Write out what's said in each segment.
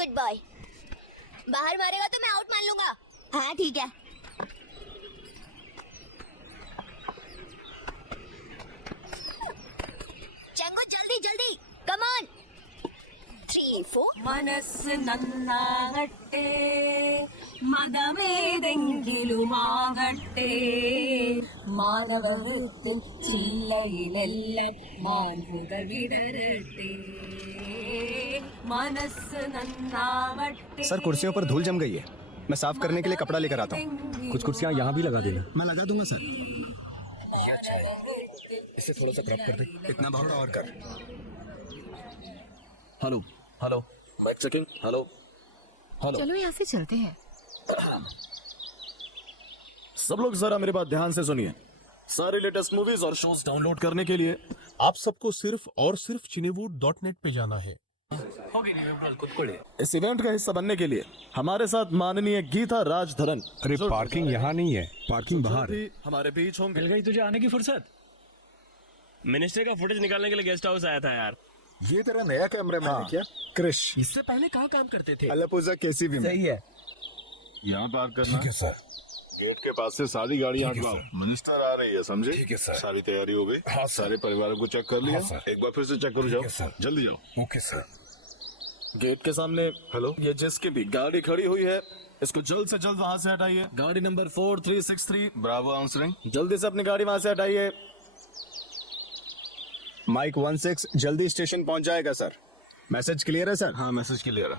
Good boy. बाहर मारेगा तो मैं आउट मान लूंगा। हाँ ठीक है। चंगू जल्दी जल्दी, कम ऑन। 3 4 മനസ്സ് നന്നാകട്ടെ മതമേതെങ്കിലുമാകട്ടെ മാനവവൃത്തിൻ ചില്ലയിലെല്ലാം മാൻപുകൾ വിടരട്ടെ മനസ്സ് നന്നാവട്ടെ. सर कुर्सियों पर धूल जम गई है, मैं साफ करने के लिए कपड़ा लेकर आता हूँ। कुछ कुर्सियाँ यहाँ भी लगा देना। मैं लगा दूंगा सर। ये अच्छा है, इसे थोड़ा सा क्रॉप कर दे, इतना बहुत और कर। Hello hello, mic checking. Hello hello. चलो यहाँ से चलते हैं। सब लोग जरा मेरी बात ध्यान से सुनिए। सारे लेटेस्ट मूवीज और शोज डाउनलोड करने के लिए आप सबको सिर्फ और सिर्फ cinewood.net पे जाना है। इस इवेंट का हिस्सा बनने के लिए हमारे साथ माननीय गीता राजधरन अरे पार्किंग यहाँ नहीं है, पार्किंग बाहर है। भी हमारे बीच होंगे। मिल गई तुझे आने की फुर्सत। मिनिस्टर का फुटेज निकालने के लिए गेस्ट हाउस आया था यार। ये तेरा नया कैमरा है क्या? क्रिश, इससे पहले कहाँ काम करते थे? अलापुजा केसीबी में। सही है। यहाँ पार्क करना ठीक है सर। गेट के पास से सारी गाड़ियाँ ठीक है, हटवाओ। मिनिस्टर आ रही है, समझे? ठीक है, सर। सारी तैयारी हो गई? हाँ, सारे परिवार को चेक कर लिया? हाँ, सर। एक बार फिर से चेक करो, जाओ है, सर। जल्दी जाओ। Okay sir. गेट के सामने हेलो, ये जिसकी भी गाड़ी खड़ी हुई है इसको जल्द से जल्द वहाँ से हटाइए। गाड़ी नंबर 4363 ब्रावो आंसरिंग, जल्दी से अपनी गाड़ी वहाँ से हटाइए। माइक 16 जल्दी स्टेशन पहुंच जाएगा सर। मैसेज क्लियर है सर? हाँ मैसेज क्लियर है।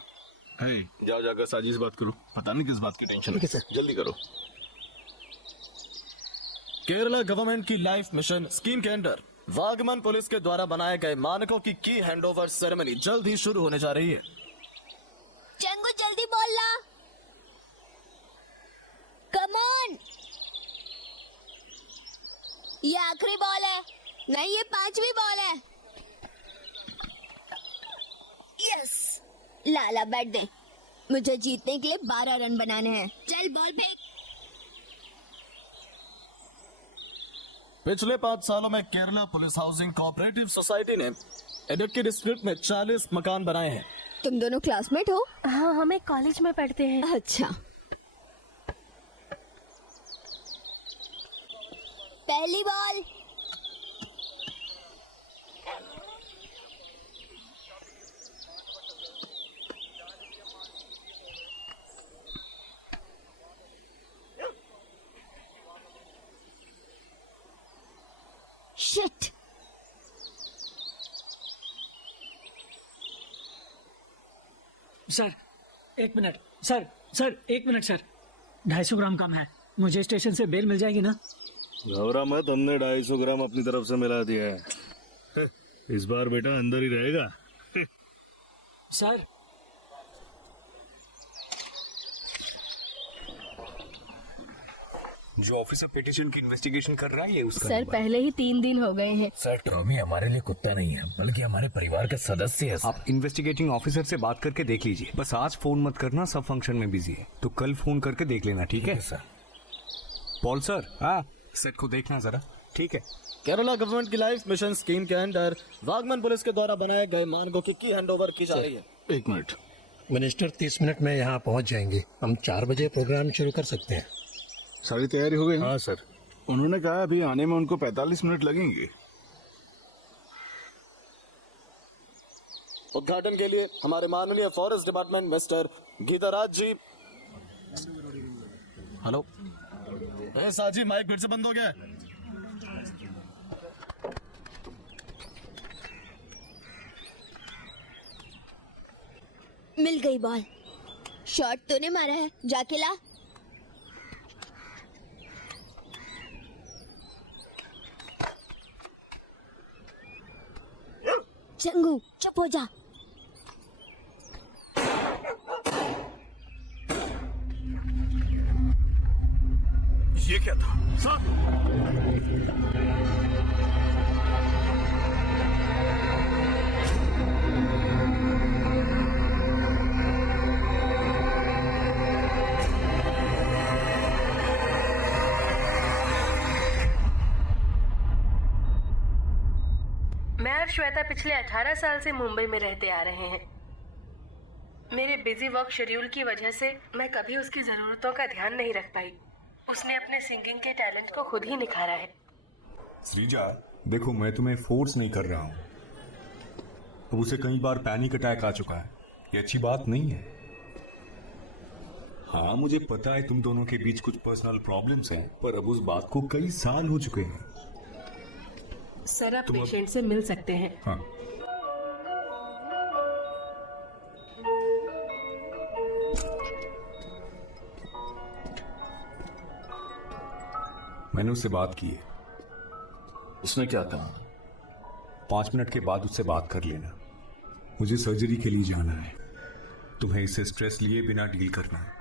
जाओ जाकर साजिश बात करो, पता नहीं किस बात की टेंशन है। जल्दी करो। केरला गवर्नमेंट की लाइफ मिशन स्कीम के अंडर वागमन पुलिस के द्वारा बनाए गए मानकों की हैंडओवर सेरेमनी जल्द ही शुरू होने जा रही है। चंगू जल्दी बोलना, कम ऑन। ये आखिरी बॉल है, नहीं ये 5वीं बॉल है। यस, लाला बैठ दे, मुझे जीतने के लिए 12 रन बनाने हैं। चल बॉल फेंक। पिछले 5 सालों में Kerala police housing cooperative society ने इडुक्की डिस्ट्रिक्ट में 40 मकान बनाए हैं। तुम दोनों क्लासमेट हो? हाँ, हम एक कॉलेज में पढ़ते हैं। अच्छा। पहली ball. Shit. Sir 1 minute. Sir 1 minute sir, 250 ग्राम कम है। मुझे स्टेशन से बेल मिल जाएगी ना? घबरा मत, हमने 250 ग्राम अपनी तरफ से मिला दिया है। इस बार बेटा अंदर ही रहेगा। सर जो ऑफिसर पिटीशन की इन्वेस्टिगेशन कर रहा है ये उसका सर नंबर है। पहले ही 3 दिन हो गए हैं। सर टॉमी हमारे लिए कुत्ता नहीं है बल्कि हमारे परिवार का सदस्य है। आप इन्वेस्टिगेटिंग ऑफिसर से बात करके देख लीजिए। बस आज फोन मत करना, सब फंक्शन में बिजी है, तो कल फोन करके देख लेना। ठीक है सर। पॉल सर, हाँ सेट को देखना जरा। ठीक है। केरला गवर्नमेंट की लाइफ मिशन स्कीम के अंडर वागमन पुलिस के द्वारा बनाए गए मानकों की हैंडओवर की जा रही है। 1 मिनट। मिनिस्टर 30 मिनट में यहाँ पहुँच जाएंगे। हम 4 बजे प्रोग्राम शुरू कर सकते हैं। सारी तैयारी हो गई? हाँ सर। उन्होंने कहा अभी आने में उनको 45 मिनट लगेंगे। उद्घाटन के लिए हमारे माननीय फॉरेस्ट डिपार्टमेंट मिस्टर गीताराज जी। हेलो साजी, माइक फिर से बंद हो गया। मिल गई बॉल। शॉट तूने मारा है, जाके ला। चंगू चुप हो जा। ये क्या था? मैं और श्वेता पिछले 18 साल से मुंबई में रहते आ रहे हैं। मेरे बिजी वर्क शेड्यूल की वजह से मैं कभी उसकी जरूरतों का ध्यान नहीं रख पाई। उसने अपने सिंगिंग के टैलेंट को खुद ही निखारा है। श्रीजा, देखो मैं तुम्हें फोर्स नहीं कर रहा हूँ। अब उसे कई बार पैनिक अटैक आ चुका है, ये अच्छी बात नहीं है। हाँ मुझे पता है तुम दोनों के बीच कुछ पर्सनल प्रॉब्लम्स हैं, पर अब उस बात को कई साल हो चुके हैं। सर आप पेशेंट से मिल सकते हैं। हाँ मैंने उससे बात की है। उसने क्या कहा? 5 मिनट के बाद उससे बात कर लेना। मुझे सर्जरी के लिए जाना है, तुम्हें इससे स्ट्रेस लिए बिना डील करना है,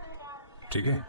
ठीक है?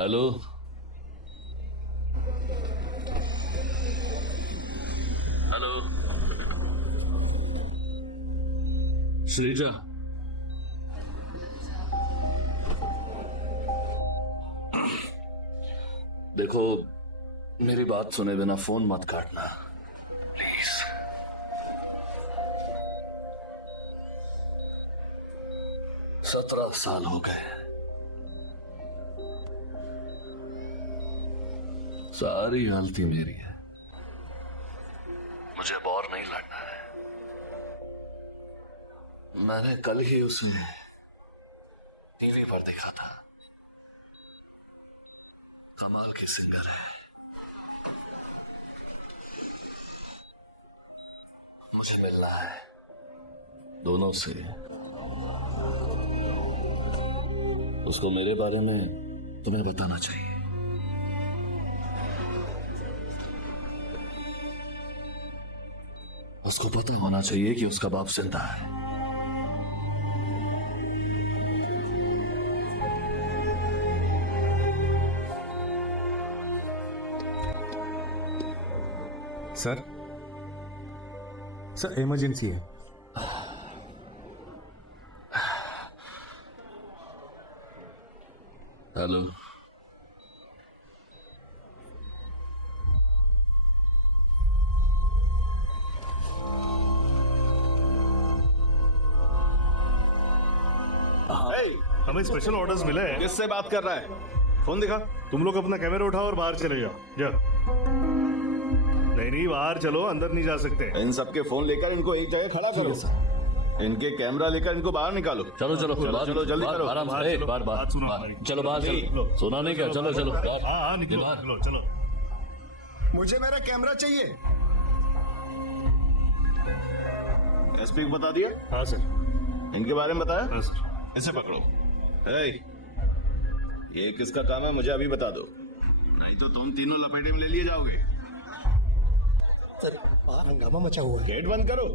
हेलो, हेलो श्रीजा, देखो मेरी बात सुने बिना फोन मत काटना प्लीज। 17 साल हो गए, सारी गलती मेरी है। मुझे अब और नहीं लड़ना है। मैंने कल ही उसे टीवी पर देखा था, कमाल की सिंगर है। मुझे मिलना है दोनों से। उसको मेरे बारे में तुम्हें बताना चाहिए। उसको पता होना चाहिए कि उसका बाप जिंदा है। सर, सर इमरजेंसी है। हेलो, हमें स्पेशल ऑर्डर्स मिले हैं। किससे बात कर रहा है? फोन दिखा। तुम लोग अपना कैमरा उठाओ और बाहर चले जाओ। जा। नहीं बाहर चलो, अंदर नहीं जा सकते। इन सबके फोन लेकर इनको एक जगह खड़ा करो। इनके कैमरा लेकर इनको बाहर निकालो। चलो चलो चलो जल्दी करो। बाहर सुनो। चलो बाहर चलो। सुना नहीं क्या? चलो चलो। हाँ निकलो चलो। मुझे मेरा कैमरा चाहिए। एसपी को बता दिए? हाँ सर। इनके बारे में बताया? हाँ सर। इसे पकड़ो। ये किसका काम है मुझे अभी बता दो, नहीं तो तुम तीनों लपेटे में ले लिए जाओगे। सर बाहर हंगामा मचा हुआ है। गेट बंद करो।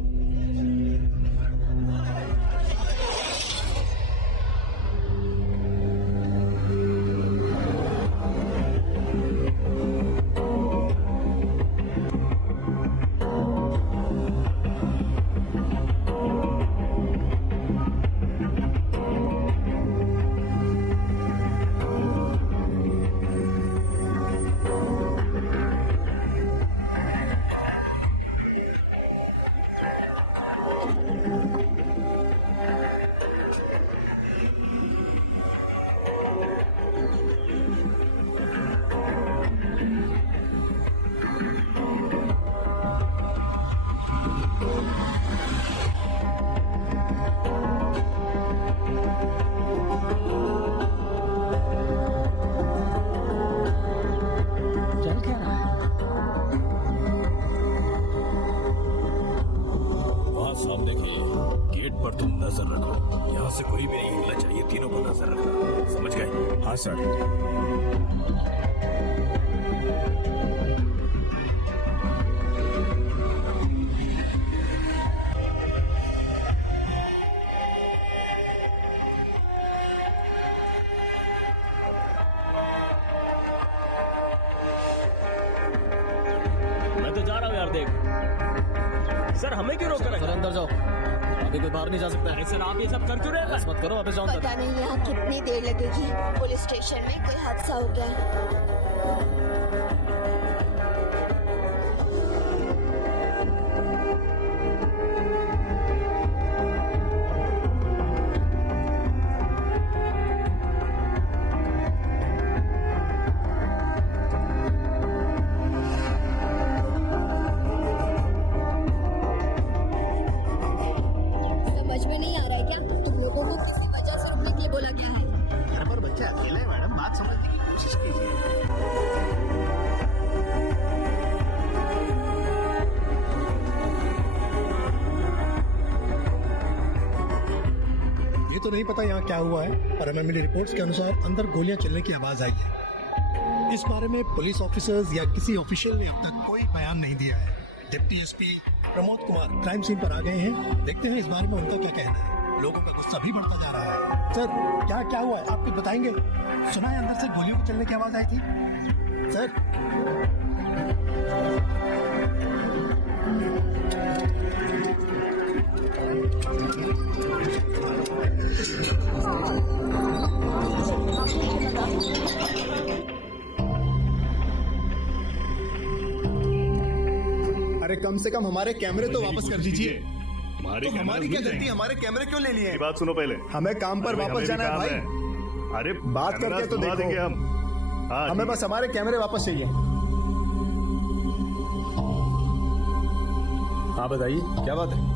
कोई भी नहीं हिलना चाहिए, तीनों को नजर रखना, समझ गए? हाँ सर। मैं तो जा रहा हूँ यार, देख। सर हमें क्यों रोक कर रखा? अंदर जाओ, अभी कोई बाहर नहीं जा सकता है। सर आप ये सब कर क्यों रहे हैं? मत करो, वापस जाओ। पता नहीं यहाँ कितनी देर लगेगी। पुलिस स्टेशन में कोई हादसा हो गया है। समझ में नहीं आ रहा है क्या? तुम लोगों को किसी वजह से रुकने के लिए बोला गया है। घर पर बच्चा अकेला है मैडम, बात समझने की कोशिश कीजिए। ये तो नहीं पता यहाँ क्या हुआ है, पर हमें मिली रिपोर्ट्स के अनुसार अंदर गोलियां चलने की आवाज आई है। इस बारे में पुलिस ऑफिसर्स या किसी ऑफिशियल ने अब तक कोई बयान नहीं दिया है। Deputy SP Pramod Kumar crime scene पर आ गए हैं, देखते हैं इस बारे में उनका क्या कहना है। लोगों का गुस्सा भी बढ़ता जा रहा है। सर क्या हुआ है, आप कुछ बताएंगे? सुना है अंदर से गोलियों के चलने की आवाज आई थी सर। अरे कम से कम हमारे कैमरे तो वापस कर दीजिए। हमारे तो हमारी क्या गलती? हमारे कैमरे क्यों ले लिए? बात सुनो पहले, हमें काम पर अरे वापस हमें जाना भी है काम भाई। अरे बात करके कैमरा तो सुनवा देखो। देंगे हम। हाँ हमें ठीक बस हमारे कैमरे वापस चाहिए। हाँ बताइए, क्या बात है?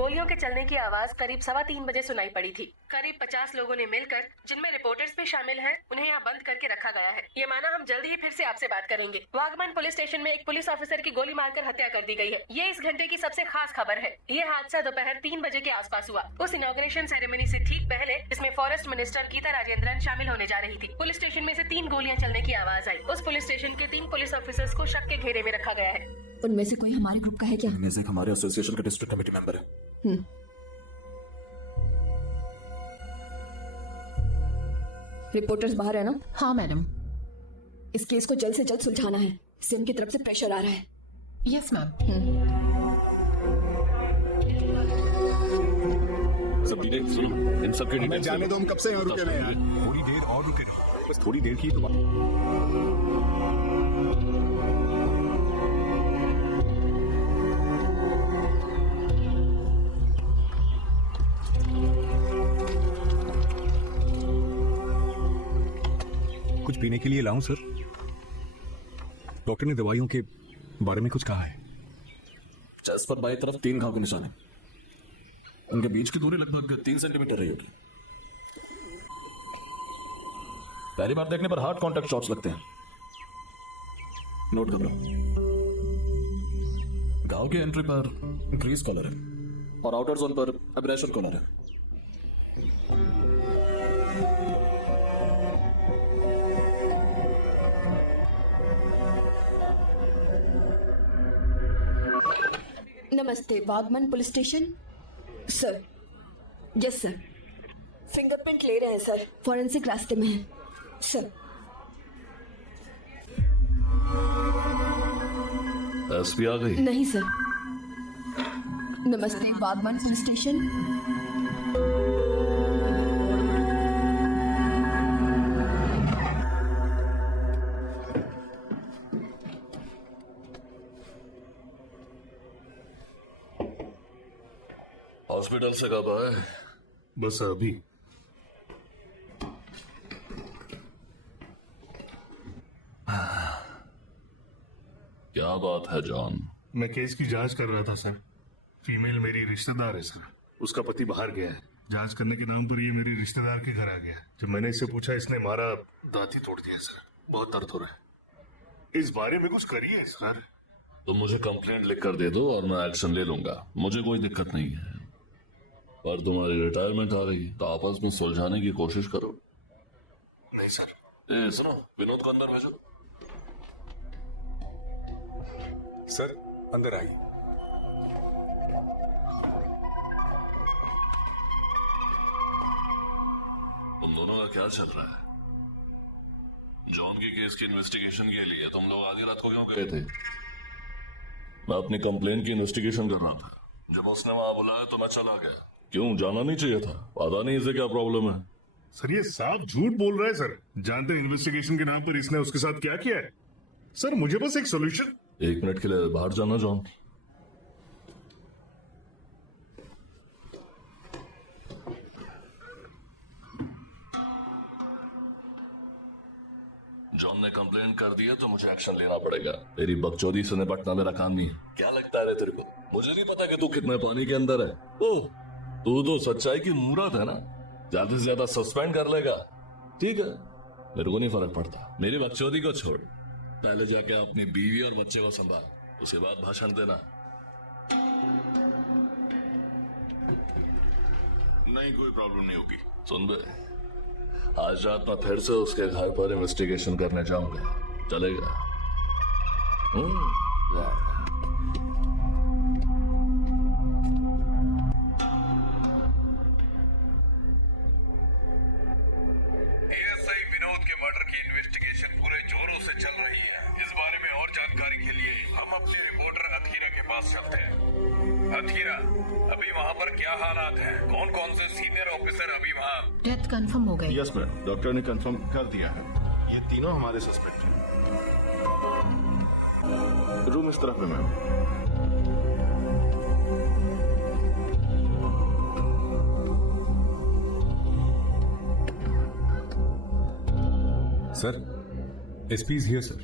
गोलियों के चलने की आवाज करीब 3:15 बजे सुनाई पड़ी थी। करीब 50 लोगों ने मिलकर, जिनमें रिपोर्टर्स भी शामिल हैं, उन्हें यहाँ बंद करके रखा गया है। ये माना हम जल्द ही फिर से आपसे बात करेंगे। वागमन पुलिस स्टेशन में एक पुलिस ऑफिसर की गोली मारकर हत्या कर दी गई है। ये इस घंटे की सबसे खास खबर है। ये हादसा दोपहर 3 बजे के आसपास हुआ। उस इनॉग्रेशन सेरेमनी से ठीक पहले इसमें फॉरेस्ट मिनिस्टर गीता राजेंद्रन शामिल होने जा रही थी। पुलिस स्टेशन में से 3 गोलियां चलने की आवाज आई। उस पुलिस स्टेशन के 3 पुलिस ऑफिसर्स को शक के घेरे में रखा गया है। उनमें से कोई हमारे ग्रुप का है क्या? म्यूजिक हमारे एसोसिएशन का डिस्ट्रिक्ट कमेटी मेंबर है। रिपोर्टर्स बाहर है ना? हाँ मैडम। इस केस को जल्द से जल्द सुलझाना है। सिम की तरफ से प्रेशर आ रहा है। Yes ma'am. सब सुनो, इन सब के हमें जाने दो, हम कब से यहाँ रुके हुए हैं। थोड़ी देर और रुके रहो, बस थोड़ी देर की तो बात। कुछ पीने के लिए लाऊं सर? डॉक्टर ने दवाइयों के बारे में कुछ कहा है। चेस्ट पर बाई तरफ 3 घाव के निशान हैं। उनके बीच की दूरी लगभग 3 सेंटीमीटर रही होगी। पहली बार देखने पर हार्ड कांटेक्ट शॉट्स लगते हैं। नोट कर लो। घाव की एंट्री पर ग्रीस कॉलर है और आउटर जोन पर एब्रेशन कॉलर है। नमस्ते, Vagamon police station. Sir, yes sir, fingerprint ले रहे हैं सर, फॉरेंसिक रास्ते में है सर। एसपी आ गई? नहीं सर। नमस्ते, वागमन पुलिस स्टेशन। हॉस्पिटल से कब आए? बस अभी। क्या बात है जॉन? मैं केस की जांच कर रहा था सर। फीमेल मेरी रिश्तेदार है सर। उसका पति बाहर गया है। जांच करने के नाम पर ये मेरी रिश्तेदार के घर आ गया। जब मैंने इससे पूछा, इसने मारा दांत ही तोड़ दिया सर। बहुत दर्द हो रहा है। इस बारे में कुछ करिए सर। तुम मुझे कंप्लेंट लिख कर दे दो और मैं एक्शन ले लूंगा। मुझे कोई दिक्कत नहीं है, पर तुम्हारी रिटायरमेंट आ रही तो आपस में सुलझाने की कोशिश करो। नहीं सर। ए सुनो, विनोद को अंदर भेजो। सर, अंदर आइए। तुम दोनों का क्या चल रहा है? जॉन की केस की इन्वेस्टिगेशन के लिए तुम लोग आधी रात को क्यों गए थे? मैं अपनी कंप्लेन की इन्वेस्टिगेशन कर रहा था। जब उसने वहां बुलाया तो मैं चला गया। क्यों, जाना नहीं चाहिए था? पता नहीं इसे क्या प्रॉब्लम है। सर, ये साफ झूठ बोल रहा है सर। जानते हैं इन्वेस्टिगेशन के नाम पर इसने उसके साथ क्या किया है? सर, मुझे बस एक सोल्यूशन। 1 मिनट के लिए बाहर जाना जॉन। जॉन ने कंप्लेन कर दिया तो मुझे एक्शन लेना पड़ेगा। तेरी बकचोदी से निपटना मेरा काम नहीं है। क्या लगता है रे तेरे को? मुझे नहीं पता कि तू कितने पानी के अंदर है। ओह, तू तो सच्चाई की मूरत है ना। ज्यादा से ज्यादा सस्पेंड कर लेगा, ठीक है, मेरे को नहीं फर्क पड़ता। मेरी बकचोदी को छोड़, पहले जाके अपनी बीवी और बच्चे को संभाल, उसके बाद भाषण देना। नहीं, कोई प्रॉब्लम नहीं होगी। सुन बे, आज रात मैं फिर से उसके घर पर इन्वेस्टिगेशन करने जाऊंगा, चलेगा? एएसआई विनोद के मर्डर की इन्वेस्टिगेशन पूरे जोरों से चल रही है। इस बारे में और जानकारी के लिए हम अपने रिपोर्टर अथीरा के पास चलते हैं। अथीरा, अभी वहाँ पर क्या हालात हैं? कौन कौन से सीनियर ऑफिसर अभी वहाँ? डेथ कंफर्म हो गई। यस मैम, डॉक्टर ने कंफर्म कर दिया है। ये तीनों हमारे सस्पेक्ट हैं। रूम इस तरफ में ma'am. Sir, SP is here sir.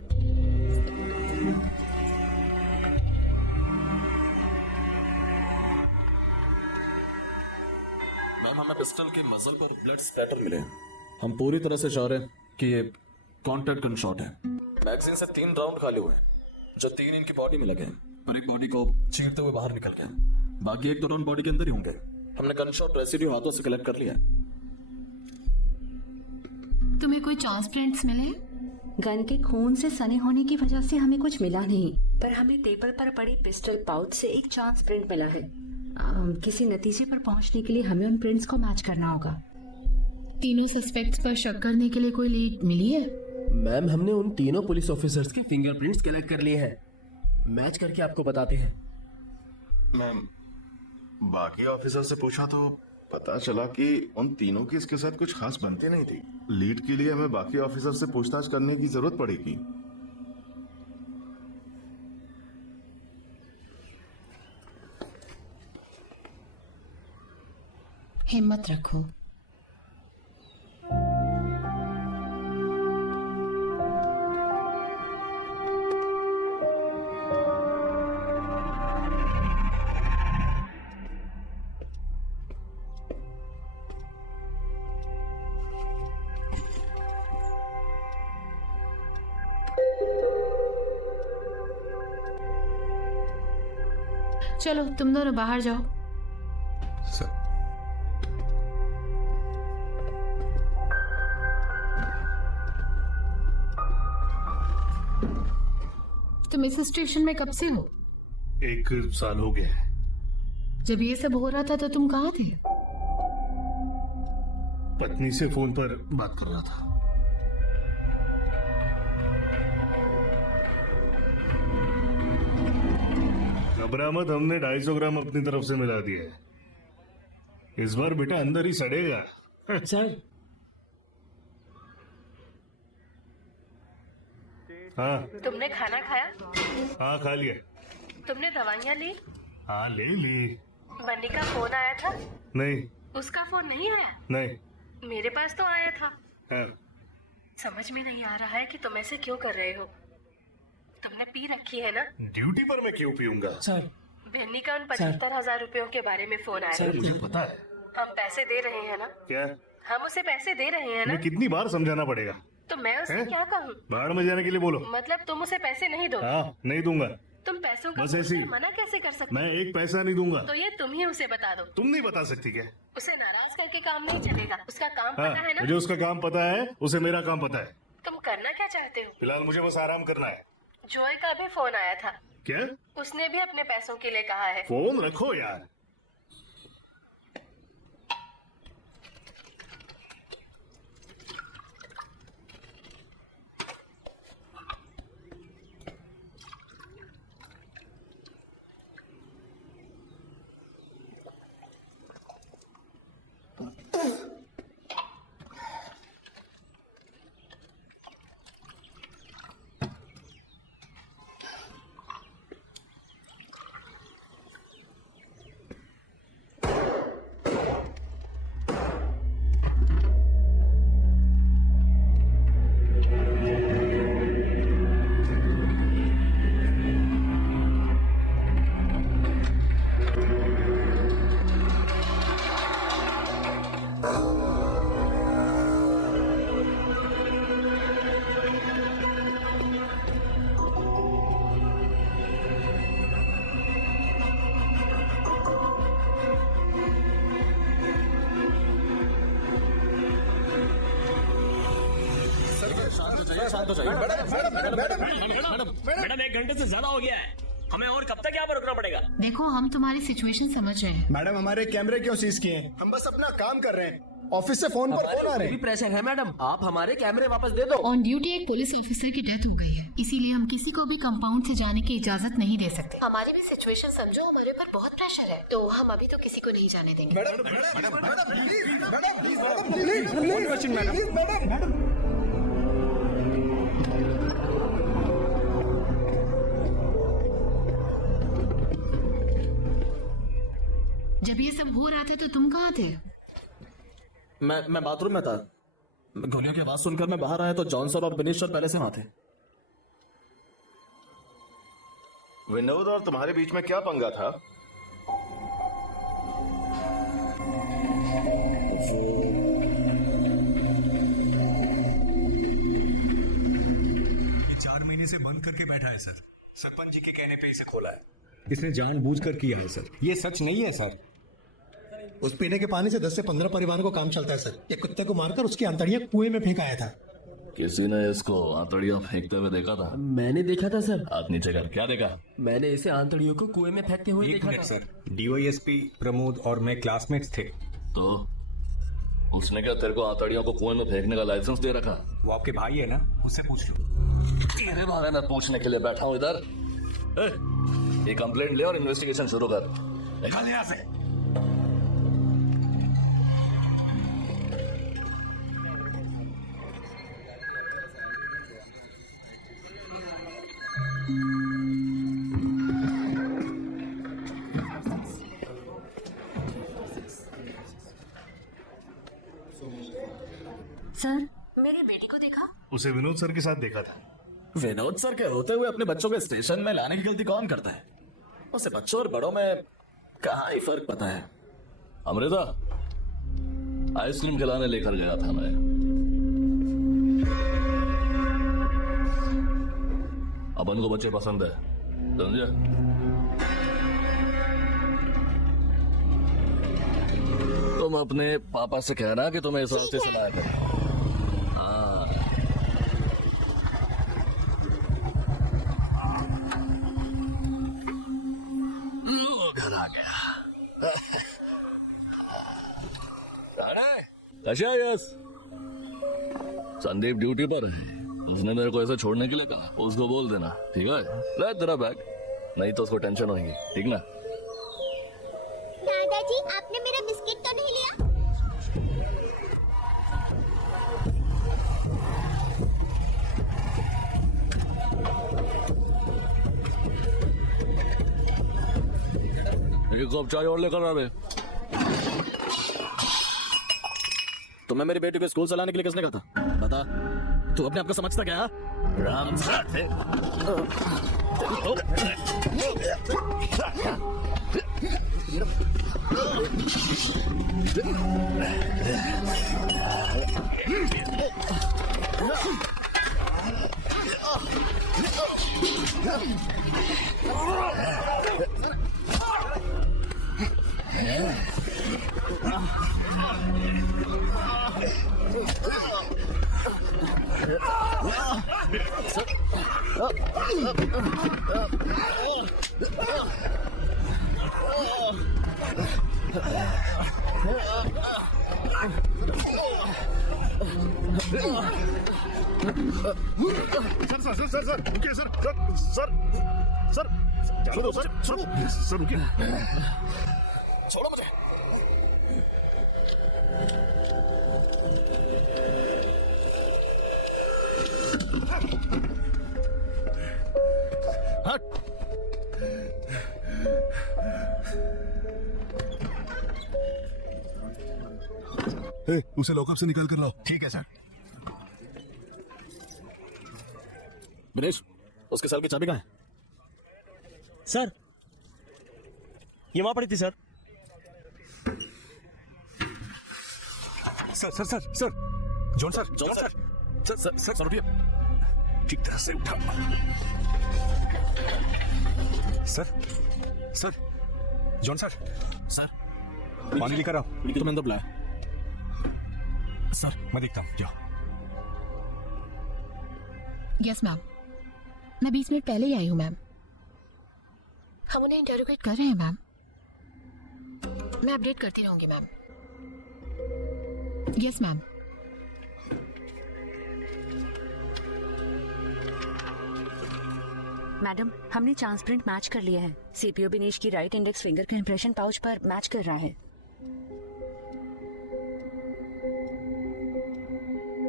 Ma'am, हमें पिस्टल के मजल पर ब्लड स्पैटर मिले हैं। हम पूरी तरह से श्योर हैं कि ये कॉन्टैक्ट गन शॉट है। मैगजीन से 3 राउंड खाली हुए हैं, जो 3 इनकी बॉडी में लगे हैं और एक बॉडी को चीरते हुए बाहर निकल गए। बाकी 1 राउंड बॉडी के अंदर ही होंगे। हमने गन शॉट रेसिड्यू हाथों से कलेक्ट कर लिया है। तुम्हें कोई चांस प्रिंट्स मिले? गन के खून से सने होने की वजह से हमें कुछ मिला नहीं, पर हमें टेबल पर पड़ी पिस्टल पाउच से एक चांस प्रिंट मिला है। किसी नतीजे पर पहुंचने के लिए हमें उन प्रिंट्स को मैच करना होगा। तीनों सस्पेक्ट्स पर शक करने के लिए कोई लीड मिली है? मैम, हमने उन तीनों पुलिस ऑफिसर्स के फिंगरप्रिंट्स कलेक्ट कर लिए हैं। मैच करके आपको बताते हैं। मैम, बाकी ऑफिसर से पूछा तो पता चला कि उन तीनों की इसके साथ कुछ खास बनती नहीं थी। लीड के लिए हमें बाकी ऑफिसर से पूछताछ करने की जरूरत पड़ेगी। हिम्मत रखो। चलो तुम दोनों बाहर जाओ। सर तुम इस स्टेशन में कब से हो? 1 साल हो गया है। जब ये सब हो रहा था तो तुम कहाँ थे? पत्नी से फोन पर बात कर रहा था। बरामद हमने 250 ग्राम अपनी तरफ से मिला दिया है। इस बार बेटा अंदर ही सड़ेगा। सर हाँ तुमने खाना खाया? हाँ खा लिया। तुमने दवाइयाँ ली? हाँ ले ली। बन्नी का फोन आया था? नहीं उसका फोन नहीं आया? नहीं। मेरे पास तो आया था। हाँ। समझ में नहीं आ रहा है कि तुम ऐसे क्यों कर रहे हो। तुमने पी रखी है ना? ड्यूटी पर मैं क्यों पीऊंगा? सर बहनी का उन 75,000 रुपयों के बारे में फोन आया सर, है। मुझे पता है। हम पैसे दे रहे हैं ना? क्या? हम उसे पैसे दे रहे हैं ना? मैं कितनी बार समझाना पड़ेगा? तो मैं उसे हैं? क्या कहूँ? बाहर में जाने के लिए बोलो। मतलब तुम उसे पैसे नहीं दो? हाँ नहीं दूंगा। तुम पैसों का बस ऐसे ही। मना कैसे कर सकते? मैं 1 पैसा नहीं दूंगा। तो ये तुम ही उसे बता दो। तुम नहीं बता सकती क्या? उसे नाराज करके काम नहीं चलेगा। उसका काम हाँ पता है ना? मुझे उसका काम पता है, उसे मेरा काम पता है। तुम करना क्या चाहते हो? फिलहाल मुझे बस आराम करना है। जॉय का भी फोन आया था। क्या? उसने भी अपने पैसों के लिए कहा है। फोन रखो यार। मैडम 1 घंटे से ज्यादा हो गया है। हमें और कब तक यहाँ पर रुकना पड़ेगा? देखो हम तुम्हारी सिचुएशन समझ रहे हैं। मैडम हमारे कैमरे क्यों सीज किए हैं? हम बस अपना काम कर रहे हैं। ऑफिस से फोन पर फोन आ रहे भी हैं। प्रेशर है मैडम, आप हमारे कैमरे वापस दे दो। ऑन ड्यूटी एक पुलिस ऑफिसर की डेथ हो गई है, इसीलिए हम किसी को भी कंपाउंड से जाने की इजाजत नहीं दे सकते। हमारी भी सिचुएशन समझो, हमारे ऊपर बहुत प्रेशर है, तो हम अभी तो किसी को नहीं जाने देंगे। जब ये सब हो रहा था तो तुम कहाँ थे? मैं बाथरूम में था। गोलियों की आवाज सुनकर मैं बाहर आया तो जॉनसन और विनीश्वर पहले से वहां थे। विनोद और तुम्हारे बीच में क्या पंगा था? ये 4 महीने से बंद करके बैठा है सर। सरपंच जी के कहने पे इसे खोला है। इसने जानबूझकर किया है सर। ये सच नहीं है सर। उस पीने के पानी से 10 से 15 परिवारों को काम चलता है सर। ये कुत्ते को मारकर उसकी अंतड़ियां कुएं में फेंक आया था। किसी ने इसको आंतड़ियां फेंकते हुए देखा था? मैंने देखा था सर। हाथ नीचे कर। क्या देखा? मैंने इसे आंतड़ियों को कुएं में फेंकते हुए एक देखा मिनट था सर। डीवाईएसपी प्रमोद और मैं क्लासमेट्स थे। तो उसने क्या तेरे को आंतड़ियों को कुएं में फेंकने का लाइसेंस दे रखा? वो आपके भाई है ना, उससे पूछ लो। तेरे बारे में पूछने के लिए बैठा हूं इधर। ये कंप्लेंट ले और इन्वेस्टिगेशन शुरू कर। निकल यहां से। सर, मेरी बेटी को देखा? उसे विनोद सर के साथ देखा था। विनोद सर के होते हुए अपने बच्चों को स्टेशन में लाने की गलती कौन करता है? उसे बच्चों और बड़ों में कहाँ ही फर्क पता है। अमृता, आइसक्रीम खिलाने लेकर गया था मैं। अपन को बच्चे पसंद है, समझे? अपने पापा से कहना कि तुम्हें इस रास्ते से लाया करें। हाँ। घर आ गया। अच्छा यस, संदीप ड्यूटी पर है, उसने मेरे को ऐसे छोड़ने के लिए कहा। उसको बोल देना, ठीक है? ले तेरा बैग, नहीं तो उसको टेंशन होगी, ठीक ना? दादाजी, आपने मेरा बिस्किट तो नहीं लिया? एक कप चाय और लेकर आ रहे। तुम्हें मेरी बेटी को स्कूल चलाने के लिए किसने कहा था? बता, तू अपने आप को समझता क्या? राम सर रुकिए सर छोड़ो सर रुकिए, छोड़ो मुझे। हट। उसे लॉकअप से निकाल कर लाओ। ठीक है सर। दिनेश, उसके साल की चाबी कहाँ है? सर, ये वहां पड़ी थी sir. Sir sir sir sir John sir John sir, sir sir sir sir उठिए। ठीक तरह से उठा। Sir sir John sir sir, पानी लेकर आओ। तुम्हें अंदर बुलाया। सर मैं देखता हूँ, जाओ। यस मैम, मैं 20 मिनट पहले ही आई हूँ मैम। हम उन्हें इंटरोगेट कर रहे हैं मैम। मैं अपडेट करती रहूंगी मैम। Yes ma'am. मैडम, हमने चांस प्रिंट मैच कर लिया है। सीपीओ बिनेश की राइट इंडेक्स फिंगर का इंप्रेशन पाउच पर मैच कर रहा है।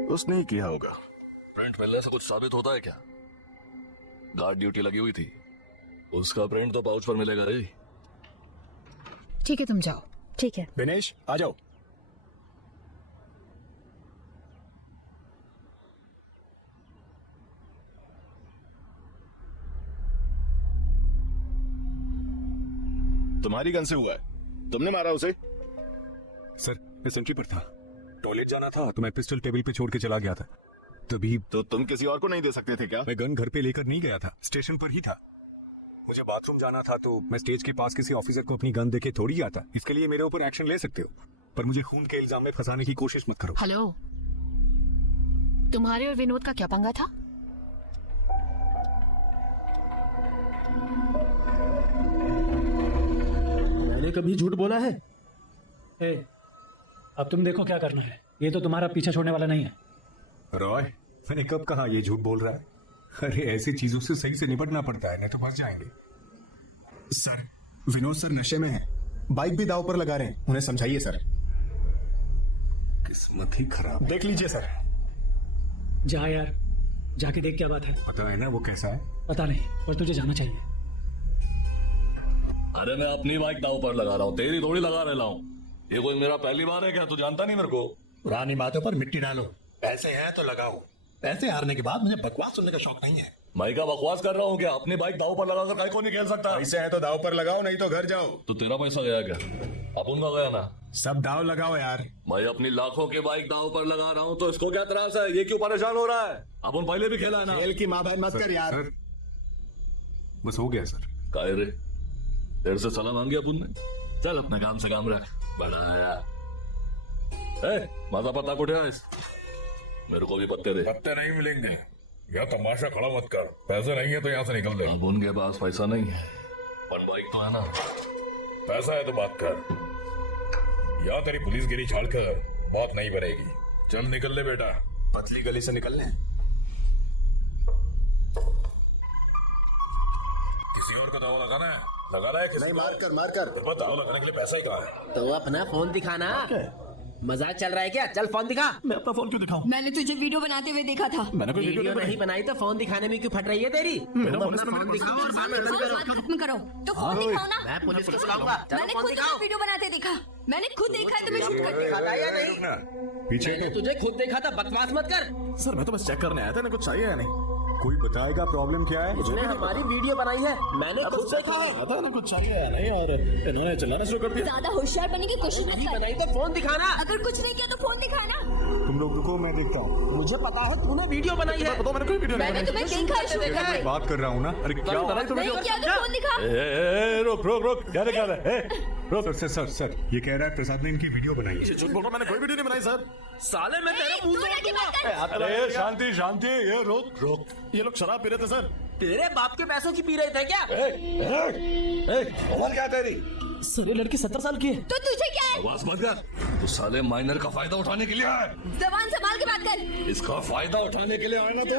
उसने ही किया होगा। प्रिंट मिलने से कुछ साबित होता है क्या? गार्ड ड्यूटी लगी हुई थी, उसका प्रिंट तो पाउच पर मिलेगा ही। ठीक है, तुम जाओ। ठीक है। दिनेश, आ जाओ। तुम्हारी गन से हुआ है, तुमने मारा उसे? सर मैं सेंट्री पर था, टॉयलेट जाना था तो मैं पिस्टल टेबल पे छोड़ के चला गया था। तभी तो तुम किसी और को नहीं दे सकते थे क्या? मैं गन घर पे लेकर नहीं गया था, स्टेशन पर ही था। मुझे बाथरूम जाना था तो मैं स्टेज के पास किसी ऑफिसर को अपनी गन देके थोड़ी आता। इसके लिए मेरे ऊपर एक्शन ले सकते हो, पर मुझे खून के इल्जाम में फंसाने की कोशिश मत करो। हेलो, तुम्हारे और विनोद का क्या पंगा था? मैंने कभी झूठ बोला है? अब तुम देखो क्या करना है। ये तो तुम्हारा पीछा छोड़ने वाला नहीं है। रॉय, मैंने कब कहा ये झूठ बोल रहा है? अरे ऐसी चीजों से सही से निपटना पड़ता है, नहीं तो फंस जाएंगे। सर, विनोद सर नशे में हैं, बाइक भी दाव पर लगा रहे हैं, उन्हें समझाइए सर। किस्मत ही खराब। देख लीजिए सर। जा यार, जाके देख क्या बात है। पता है ना वो कैसा है? पता नहीं, और तुझे जाना चाहिए। अरे मैं अपनी बाइक दाव पर लगा रहा हूँ, तेरी थोड़ी लगा रहा हूँ। ये कोई मेरा पहली बार है क्या? तू जानता नहीं मेरे को? पुरानी बातों पर मिट्टी डालो। पैसे हैं तो लगाओ। पैसे हारने के बाद मुझे बकवास सुनने का शौक नहीं है। मैं क्या बकवास कर रहा हूँ क्या? अपनी बाइक दाव पर लगाकर काहे को नहीं खेल सकता? पैसे हैं तो दाव पर लगाओ, नहीं तो घर जाओ। तो तेरा पैसा गया क्या? अपन का गया ना? सब दाव लगाओ यार। मैं अपनी लाखों की बाइक दाव पर लगा रहा हूँ तो इसको क्या त्रास है? ये क्यों परेशान हो रहा है? अपन पहले भी खेला है ना। खेल की माँ बहन मत कर यार। सर, बस हो गया सर। काहे रे, तेरे से सलाह मांगी अपन ने? चल अपने काम से काम रख, बनाया। माझा पता कुठे आहेस? मेरे को भी पत्ते दे. पत्ते नहीं मिलेंगे. या तमाशा खड़ा मत कर. पैसे नहीं है तो यहाँ से निकल दे. अब उनके पास पैसा नहीं है, पर बाइक तो है ना. पैसा है तो बात कर. या तेरी पुलिसगिरी छाड़कर बात नहीं बनेगी. चल निकल ले बेटा. पतली गली से निकलने. किसी और को दावा लगाना है? लगा रहा है किसी नहीं, को? मार कर तेरे पास दावा लगाने के लिए पैसा ही कहाँ है? तो अपना फोन दिखाना. मजाक चल रहा है क्या? चल फोन दिखा. मैं अपना फोन क्यों दिखाऊं? मैंने तुझे वीडियो बनाते हुए देखा था. मैंने कोई वीडियो नहीं बनाई तो फोन दिखाने में क्यों फट रही है तेरी? मेरा फोन अपना फोन दिखाओ और बात खत्म करो. तो फोन दिखाओ ना. मैं पुलिस को बुलाऊंगा. चलो मैंने फोन खुद दिखाओ. तुम्हें वीडियो बनाते देखा. मैंने खुद देखा है तुम्हें शूट करते. दिखा या नहीं? पीछे मैंने तुझे खुद देखा था. बकवास मत कर. सर मैं तो बस चेक करने आया था, ना कुछ चाहिए या नहीं. कोई बताएगा प्रॉब्लम क्या है? उसने हमारी वीडियो बनाई है. मैंने खुद देखा है. पता ना कुछ चाहिए या नहीं, और इन्होंने चिल्लाना शुरू कर दिया. ज्यादा होशियार बनने की कोशिश मत नहीं कर. बनाई तो फोन दिखाना. अगर कुछ नहीं किया तो फोन दिखाना. तुम लोग रुको, मैं देखता हूँ. मुझे पता है तूने वीडियो बनाई है. तो मैंने कोई वीडियो नहीं मैंने तुम्हें देखा है शूट करते. बात कर रहा हूँ ना. अरे क्या हो रहा है? नहीं किया तो फोन दिखा. रुक रुक रुक. क्या रहा है? रुक सर ये कह रहा है प्रसाद ने इनकी वीडियो बनाई है. झूठ बोल रहा, मैंने कोई वीडियो नहीं बनाई सर. साले मैं तेरा मुंह तू लगे बात कर. अरे शांति शांति, ये रोक. ये लोग शराब पी रहे थे सर. तेरे बाप के पैसों की पी रहे थे क्या? उम्र क्या तेरी? सर ये लड़की 70 साल की है. तो तुझे क्या है? आवाज मत कर. तो साले माइनर का फायदा उठाने के लिए आए. जबान संभाल के बात कर. इसका फायदा उठाने के लिए आए ना तो.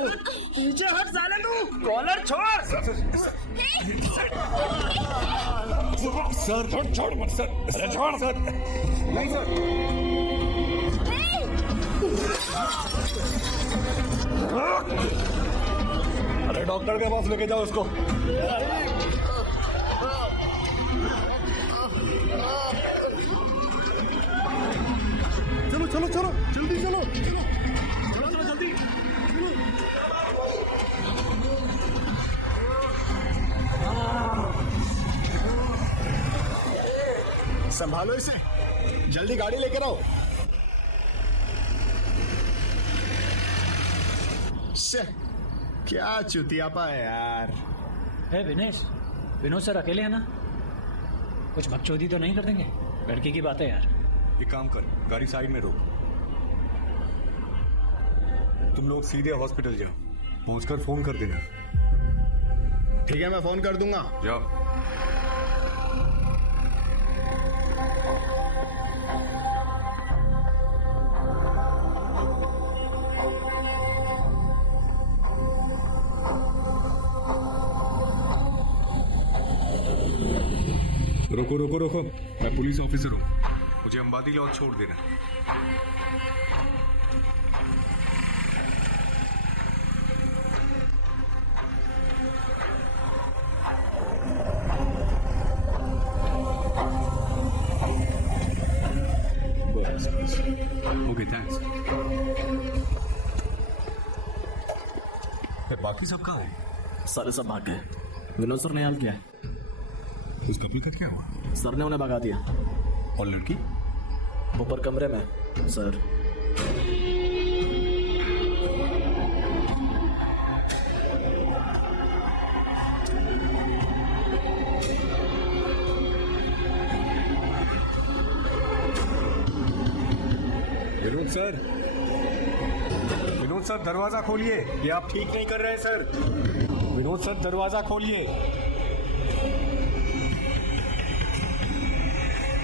पीछे हट साले तू. कॉलर छोड़. सर छोड़ मत सर. अरे छोड़ सर. नहीं सर. अरे डॉक्टर के पास लेके जाओ उसको. चलो जल्दी चलो. जल्दी. संभालो इसे. जल्दी गाड़ी लेकर आओ. क्या चुतियापा है यार. है विनेश, विनोद सर अकेले हैं ना? कुछ बकचोदी तो नहीं कर देंगे? लड़की की बात है यार. एक काम कर, गाड़ी साइड में रोक. तुम लोग सीधे हॉस्पिटल जाओ. पहुंचकर फोन कर देना. ठीक है, मैं फोन कर दूंगा. जाओ. रुको. मैं पुलिस ऑफिसर हूँ. मुझे अंबाती लॉज छोड़ देना. Okay thanks. बाकी सब कहाँ है? सारे सब भाग गए. विनोद सर ने हाल किया है. उस कपल का क्या हुआ? सर ने उन्हें भगा दिया. और लड़की? ऊपर कमरे में सर. विनोद सर दरवाजा खोलिए. ये आप ठीक नहीं कर रहे हैं सर. विनोद सर दरवाजा खोलिए.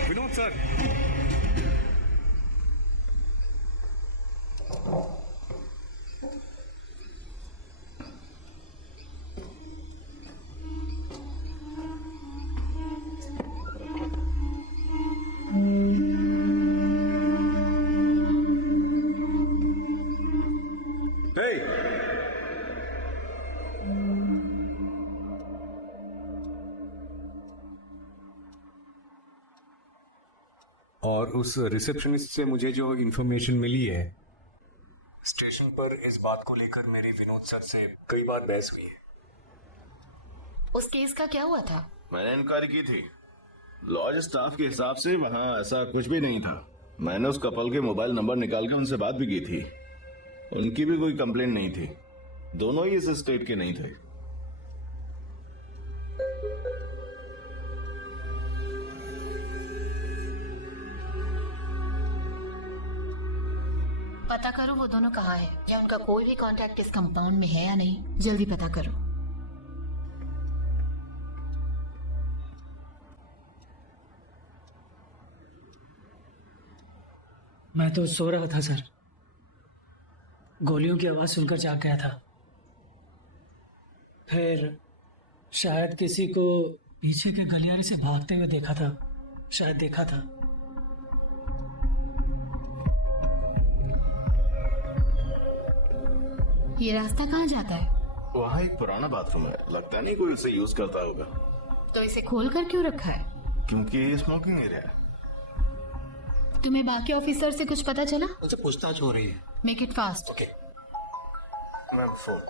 विनोद सर. और उस रिसेप्शनिस्ट से मुझे जो इन्फॉर्मेशन मिली है, स्टेशन पर इस बात को लेकर मेरी विनोद सर से कई बार बहस हुई है. उस केस का क्या हुआ था? मैंने इंक्वायरी की थी. लॉज स्टाफ के हिसाब से वहाँ ऐसा कुछ भी नहीं था. मैंने उस कपल के मोबाइल नंबर निकाल कर उनसे बात भी की थी. उनकी भी कोई कंप्लेंट नहीं थी. दोनों ही इस स्टेट के नहीं थे. पता करो वो दोनों कहाँ हैं, या उनका कोई भी कांटेक्ट इस कंपाउंड में है या नहीं। जल्दी पता करो। मैं तो सो रहा था सर, गोलियों की आवाज सुनकर जाग गया था। फिर शायद किसी को पीछे के गलियारे से भागते हुए देखा था, शायद देखा था। ये रास्ता कहाँ जाता है? वहाँ एक पुराना बाथरूम है, लगता नहीं कोई उसे यूज करता होगा। तो इसे खोल कर क्यों रखा है? क्योंकि ये स्मोकिंग एरिया है। तुम्हें बाकी ऑफिसर से कुछ पता चला? उनसे पूछताछ हो रही है। Make it fast. Okay ma'am phone.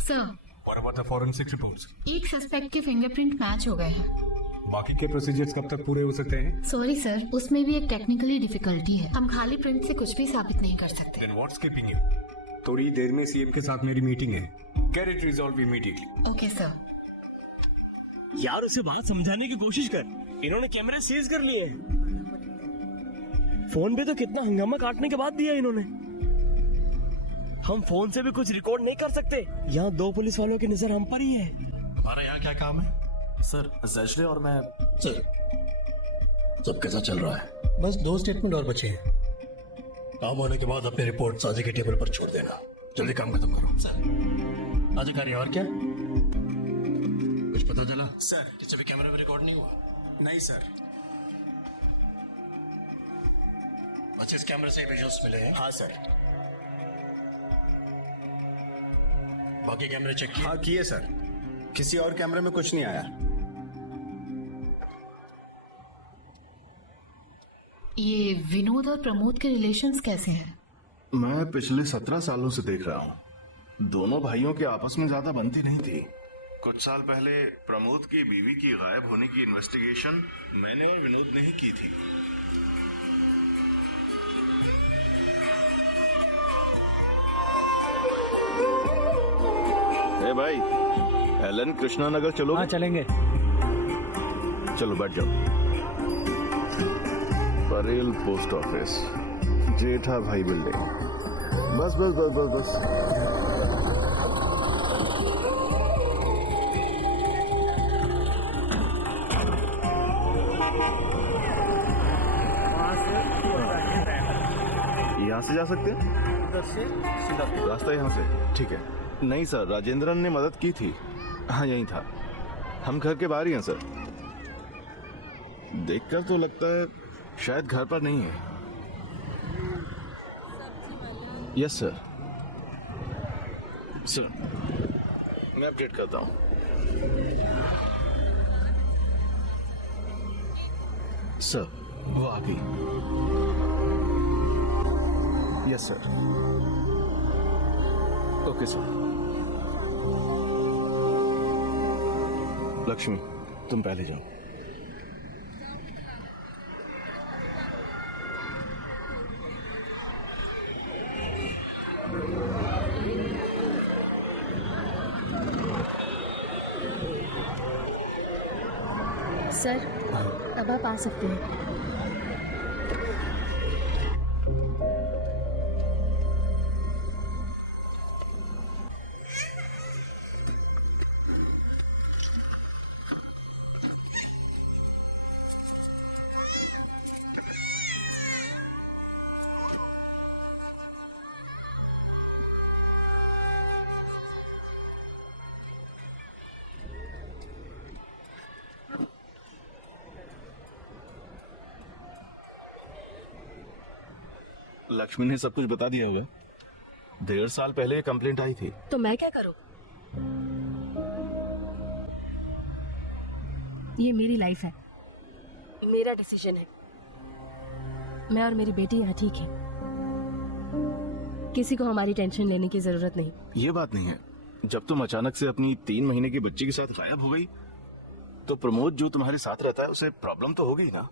Sir, What about the forensic reports? एक सस्पेक्ट के फिंगरप्रिंट मैच हो गए हैं। बाकी के प्रोसीजर्स कब तक पूरे हो सकते हैं? सॉरी सर, उसमें भी एक टेक्निकली डिफिकल्टी है। हम खाली प्रिंट से कुछ भी साबित नहीं कर सकते। Then what's keeping you? थोड़ी देर में सीएम के साथ मेरी मीटिंग है। Get it resolved immediately. Okay sir. यार उसे बात समझाने की कोशिश कर, इन्होंने कैमरे सीज कर लिए। फोन पे तो कितना हंगामा काटने के बाद दिया इन्होंने। हम फोन से भी कुछ रिकॉर्ड नहीं कर सकते। यहाँ 2 पुलिस वालों की नजर हम पर ही है। हमारा यहाँ क्या काम है? सर जैशले और मैं। सर सब कैसा चल रहा है? बस 2 स्टेटमेंट और बचे हैं। काम होने के बाद अपनी रिपोर्ट साजी के टेबल पर छोड़ देना। जल्दी काम खत्म करो। सर अधिकारी और क्या कुछ पता चला? सर किसी भी कैमरे में रिकॉर्ड नहीं हुआ। नहीं सर। बस इस कैमरे से विजुअल्स मिले हैं? हाँ सर। बाकी कैमरे चेक किए? हाँ किए सर, किसी और कैमरे में कुछ नहीं आया। ये विनोद और प्रमोद के रिलेशंस कैसे हैं? मैं पिछले 17 सालों से देख रहा हूँ, दोनों भाइयों के आपस में ज्यादा बनती नहीं थी। कुछ साल पहले प्रमोद की बीवी की गायब होने की इन्वेस्टिगेशन मैंने और विनोद ने ही की थी। ए भाई, एलन कृष्णा नगर चलो। हाँ चलेंगे। चलो बैठ जाओ। परेल पोस्ट ऑफिस, जेठा भाई बिल्डिंग। बस बस बस बस बस। यहाँ से जा सकते हैं? रास्ता यहाँ से? ठीक है। नहीं सर, राजेंद्रन ने मदद की थी। हाँ यहीं था। हम घर के बाहर ही हैं सर। देखकर तो लगता है शायद घर पर नहीं है। Yes sir. सर मैं अपडेट करता हूँ। सर वो आ गई। Yes sir. Okay sir. Lakshmi तुम पहले जाओ। सर अब आप आ सकते हैं। लक्ष्मी ने सब कुछ बता दिया होगा। 1.5 साल पहले कंप्लेंट आई थी। तो मैं क्या करूं? ये मेरी लाइफ है, मेरा डिसीजन है। मैं और मेरी बेटी यहाँ ठीक है। किसी को हमारी टेंशन लेने की जरूरत नहीं। ये बात नहीं है। जब तुम अचानक से अपनी 3 महीने की बच्ची के साथ गायब हो गई तो प्रमोद जो तुम्हारे साथ रहता है उसे प्रॉब्लम तो होगी ना।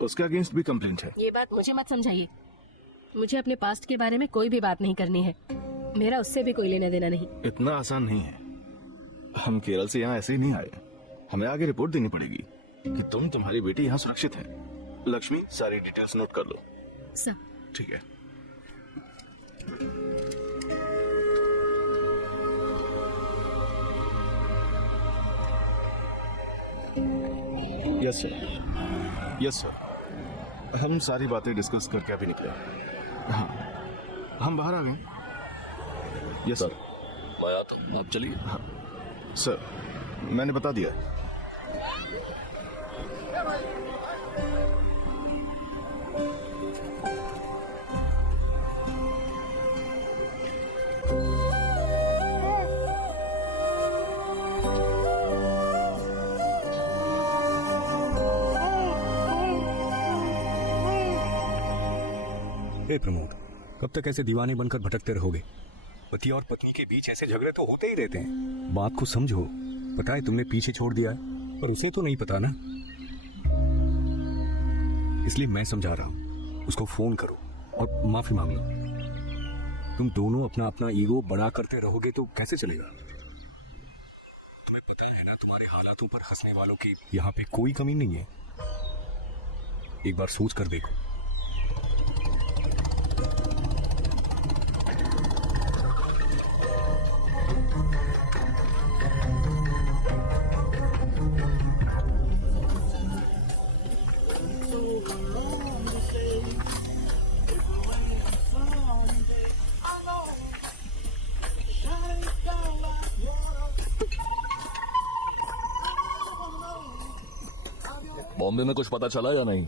उसके अगेंस्ट भी कंप्लेंट है। ये बात मुझे मत समझाइए। मुझे अपने पास्ट के बारे में कोई भी बात नहीं करनी है। मेरा उससे भी कोई लेना देना नहीं। इतना आसान नहीं है। हम केरल से यहाँ ऐसे ही नहीं आए। हमें आगे रिपोर्ट देनी पड़ेगी कि तुम्हारी बेटी यहाँ सुरक्षित है। लक्ष्मी सारी डिटेल्स नोट कर लो। सर। ठीक है। यस सर, यस सर, हम सारी बातें डिस्कस करके अभी निकले। हाँ, हम बाहर आ गए। यस सर, मैं आता हूँ, आप चलिए। हाँ सर, मैंने बता दिया। हे प्रमोद, कब तक ऐसे दीवाने बनकर भटकते रहोगे? पति और पत्नी के बीच ऐसे झगड़े तो होते ही रहते हैं। बात को समझो। पता है तुमने पीछे छोड़ दिया है, पर उसे तो नहीं पता ना। इसलिए मैं समझा रहा हूं, उसको फोन करो और माफी मांग लो। तुम दोनों अपना अपना ईगो बड़ा करते रहोगे तो कैसे चलेगा? तुम्हें पता है ना, तुम्हारे हालातों पर हंसने वालों की यहाँ पे कोई कमी नहीं है। एक बार सोच कर देखो। बॉम्बे में कुछ पता चला या नहीं?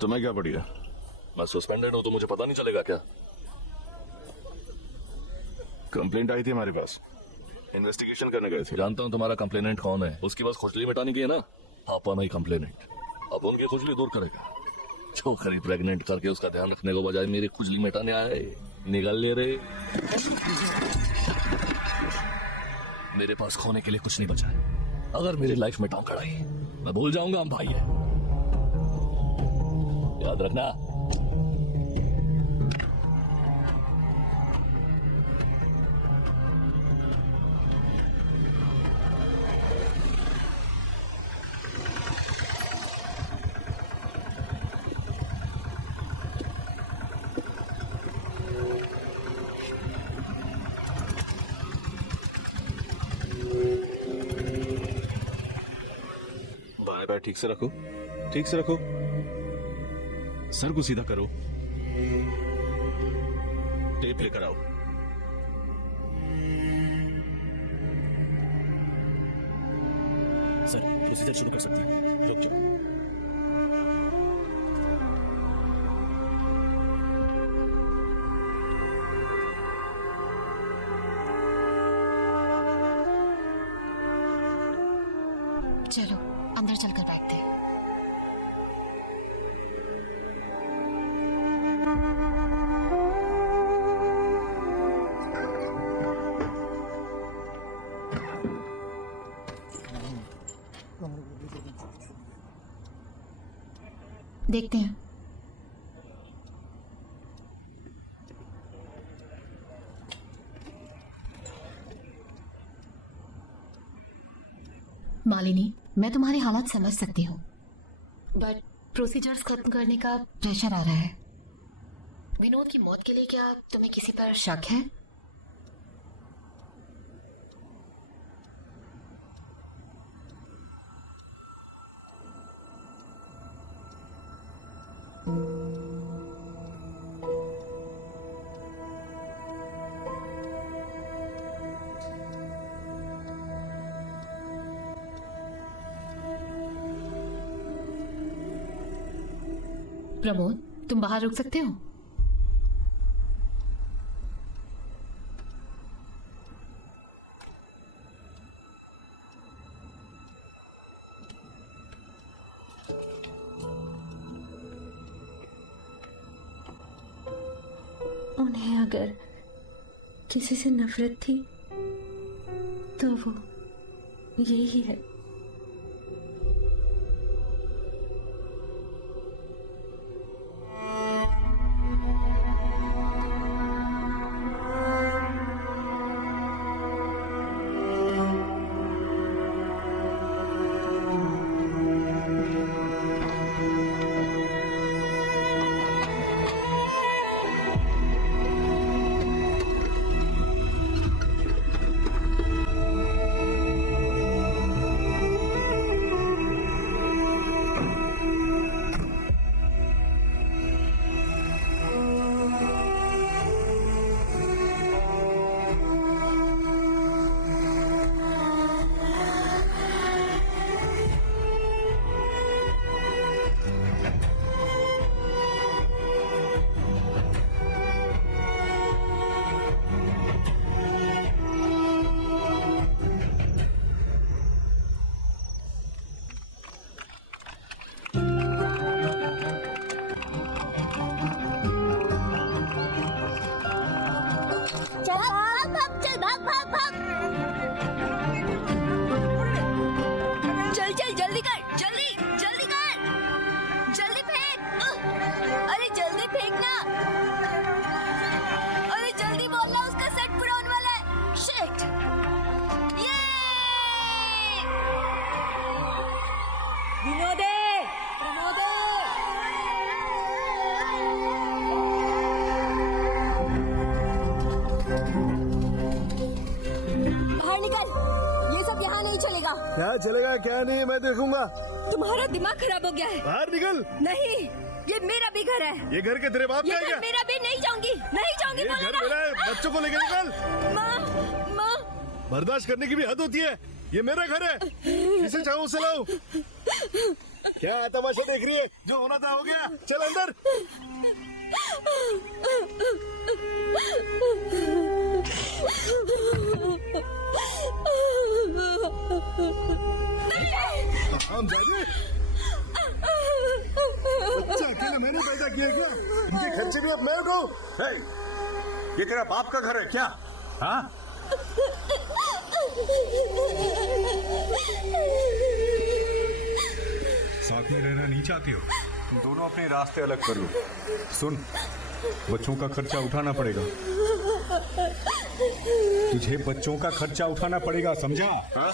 तुम्हें क्या बढ़िया? मैं सस्पेंडेड हूं तो मुझे पता नहीं चलेगा क्या? कंप्लेंट आई थी हमारे पास, इन्वेस्टिगेशन करने गए थे। जानता हूं तुम्हारा कंप्लेनेंट कौन है। उसकी बस खुजली मिटाने की है ना। आपा नहीं कंप्लेनेंट, अब उनकी खुजली दूर करेगा। छोकरी प्रेग्नेंट करके उसका ध्यान रखने को बजाय मेरी खुजली मिटाने आए। निगल ले रहे। मेरे पास खोने के लिए कुछ नहीं बचा है। अगर मेरी लाइफ में टोंकड़ आई, मैं भूल जाऊंगा हम भाई है। याद रखना। पैर ठीक से रखो, ठीक से रखो। सर को सीधा करो। टेप लेकर आओ। सर, प्रोसीजर शुरू कर सकते हैं। रुक जाओ। चलो अंदर चलकर बैठते हैं। देखते हैं। मालिनी, मैं तुम्हारे हालात समझ सकती हूँ, बट प्रोसीजर्स खत्म करने का प्रेशर आ रहा है। विनोद की मौत के लिए क्या तुम्हें किसी पर शक है? प्रमोद, तुम बाहर रुक सकते हो? उन्हें अगर किसी से नफरत थी तो वो यही है। भाग भाग चल भाग भाग भाग चल चल जल्दी कर, जल्दी जल्दी कर, जल्दी फेंक। अरे जल्दी फेंकना, अरे जल्दी बोलना, उसका सेट पूरा होने वाला है। शिट, ये विनोदे, प्रमोदे। बाहर निकल, ये सब यहाँ नहीं चलेगा। क्या चलेगा क्या नहीं मैं देखूंगा। तुम्हारा दिमाग खराब हो गया है। बाहर निकल। नहीं, ये मेरा भी घर है। ये घर के तेरे बाप ये का है घर क्या? मेरा भी, नहीं जाऊंगी, नहीं जाऊंगी। ये बोलो घर ना। मेरा है, बच्चों को लेकर निकल। माँ, माँ। बर्दाश्त करने की भी हद होती है। ये मेरा घर है, जिसे चाहूँ उसे लाऊं। क्या तमाशा देख रही है? जो होना था हो गया, चल अंदर। हम जाने बच्चा अकेले मैंने पैदा किया क्या? इनके खर्चे भी अब मैं उठाऊं? ये तेरा बाप का घर है क्या? हाँ? साथ में रहना नहीं चाहती हो? तुम दोनों अपने रास्ते अलग कर लो। सुन, बच्चों का खर्चा उठाना पड़ेगा। तुझे बच्चों का खर्चा उठाना पड़ेगा, समझा? हाँ?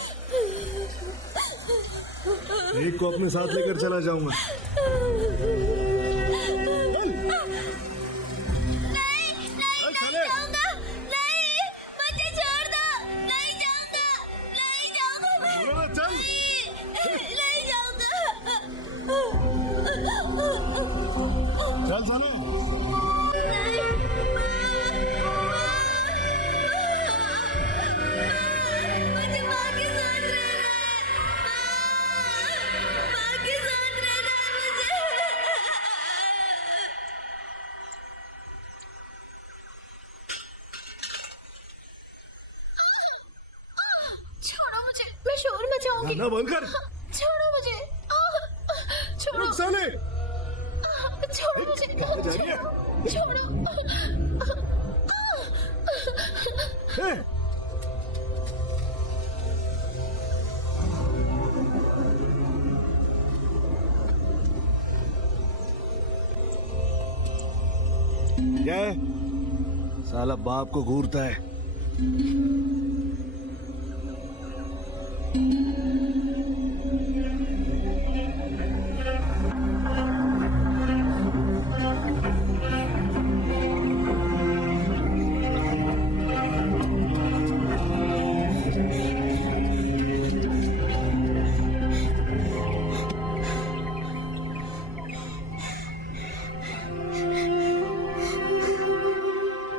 एक को अपने साथ लेकर चला जाऊंगा। चल साले। छोड़ो मुझे, मैं शोर मचाऊंगी। ना बंद कर। छोड़ो मुझे, छोड़ो। रुक साले। छोड़ो मुझे, कहाँ जा रही है? छोड़ो। क्या है? साला बाप को घूरता है।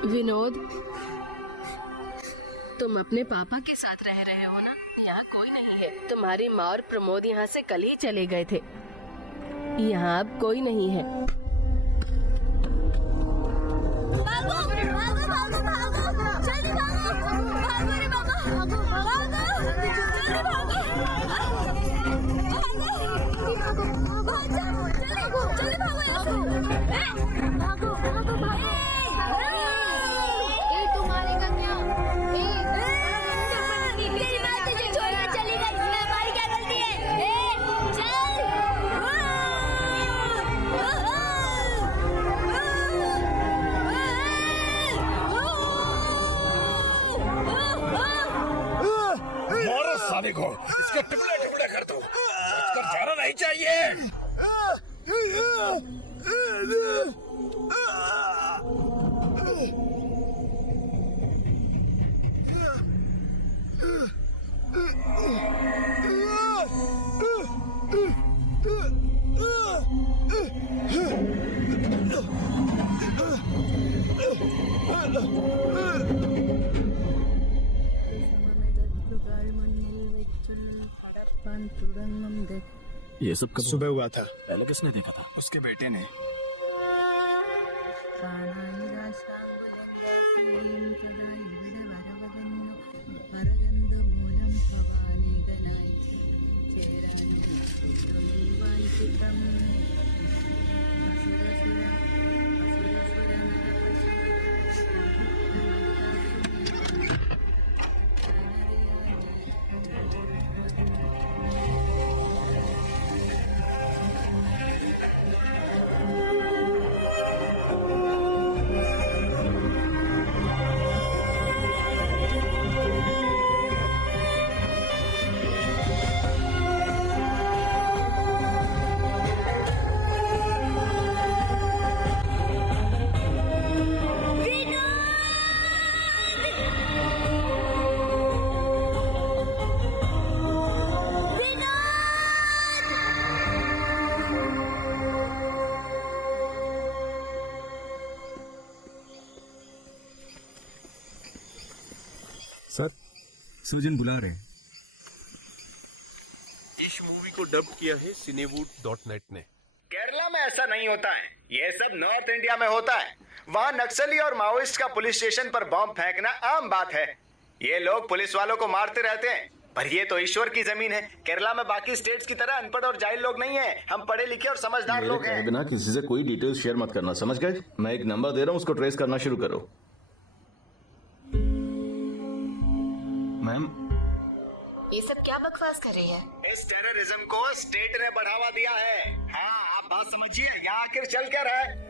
विनोद, तुम अपने पापा के साथ रह रहे हो ना? यहाँ कोई नहीं है। तुम्हारी माँ और प्रमोद यहाँ से कल ही चले गए थे। यहाँ अब कोई नहीं है। भागो भागो भागो भागो जल्दी भागो भागो रे बाबा भागो भागो जल्दी भागो जल्दी भागो यहाँ से। भागो भागो भागो। तू मारेगा क्या? तेरी माँ तुझे छोड़कर चली गई, हमारी क्या गलती है? चल। मारो साले को, इसके टुकड़े टुकड़े कर दो। कर जाना नहीं चाहिए। ये सब कब सुबह हुआ था। पहले किसने देखा था? उसके बेटे ने। सर्जन बुला रहे हैं। इस मूवी को डब किया है cinewood.net ने। केरला में ऐसा नहीं होता है, ये सब नॉर्थ इंडिया में होता है। वहाँ नक्सली और माओइस्ट का पुलिस स्टेशन पर बॉम्ब फेंकना आम बात है। ये लोग पुलिस वालों को मारते रहते हैं, पर ये तो ईश्वर की जमीन है। केरला में बाकी स्टेट्स की तरह अनपढ़ और जाहिल लोग नहीं हैं। हम पढ़े लिखे और समझदार लोग हैं। बिना किसी से कोई डिटेल्स शेयर मत करना, समझ गए? मैं एक नंबर दे रहा हूँ, उसको ट्रेस करना शुरू करो। मैम, ये सब क्या बकवास कर रही है? इस टेररिज्म को स्टेट ने बढ़ावा दिया है। हाँ, आप बात समझिए, यहाँ आखिर चल क्या रहा है?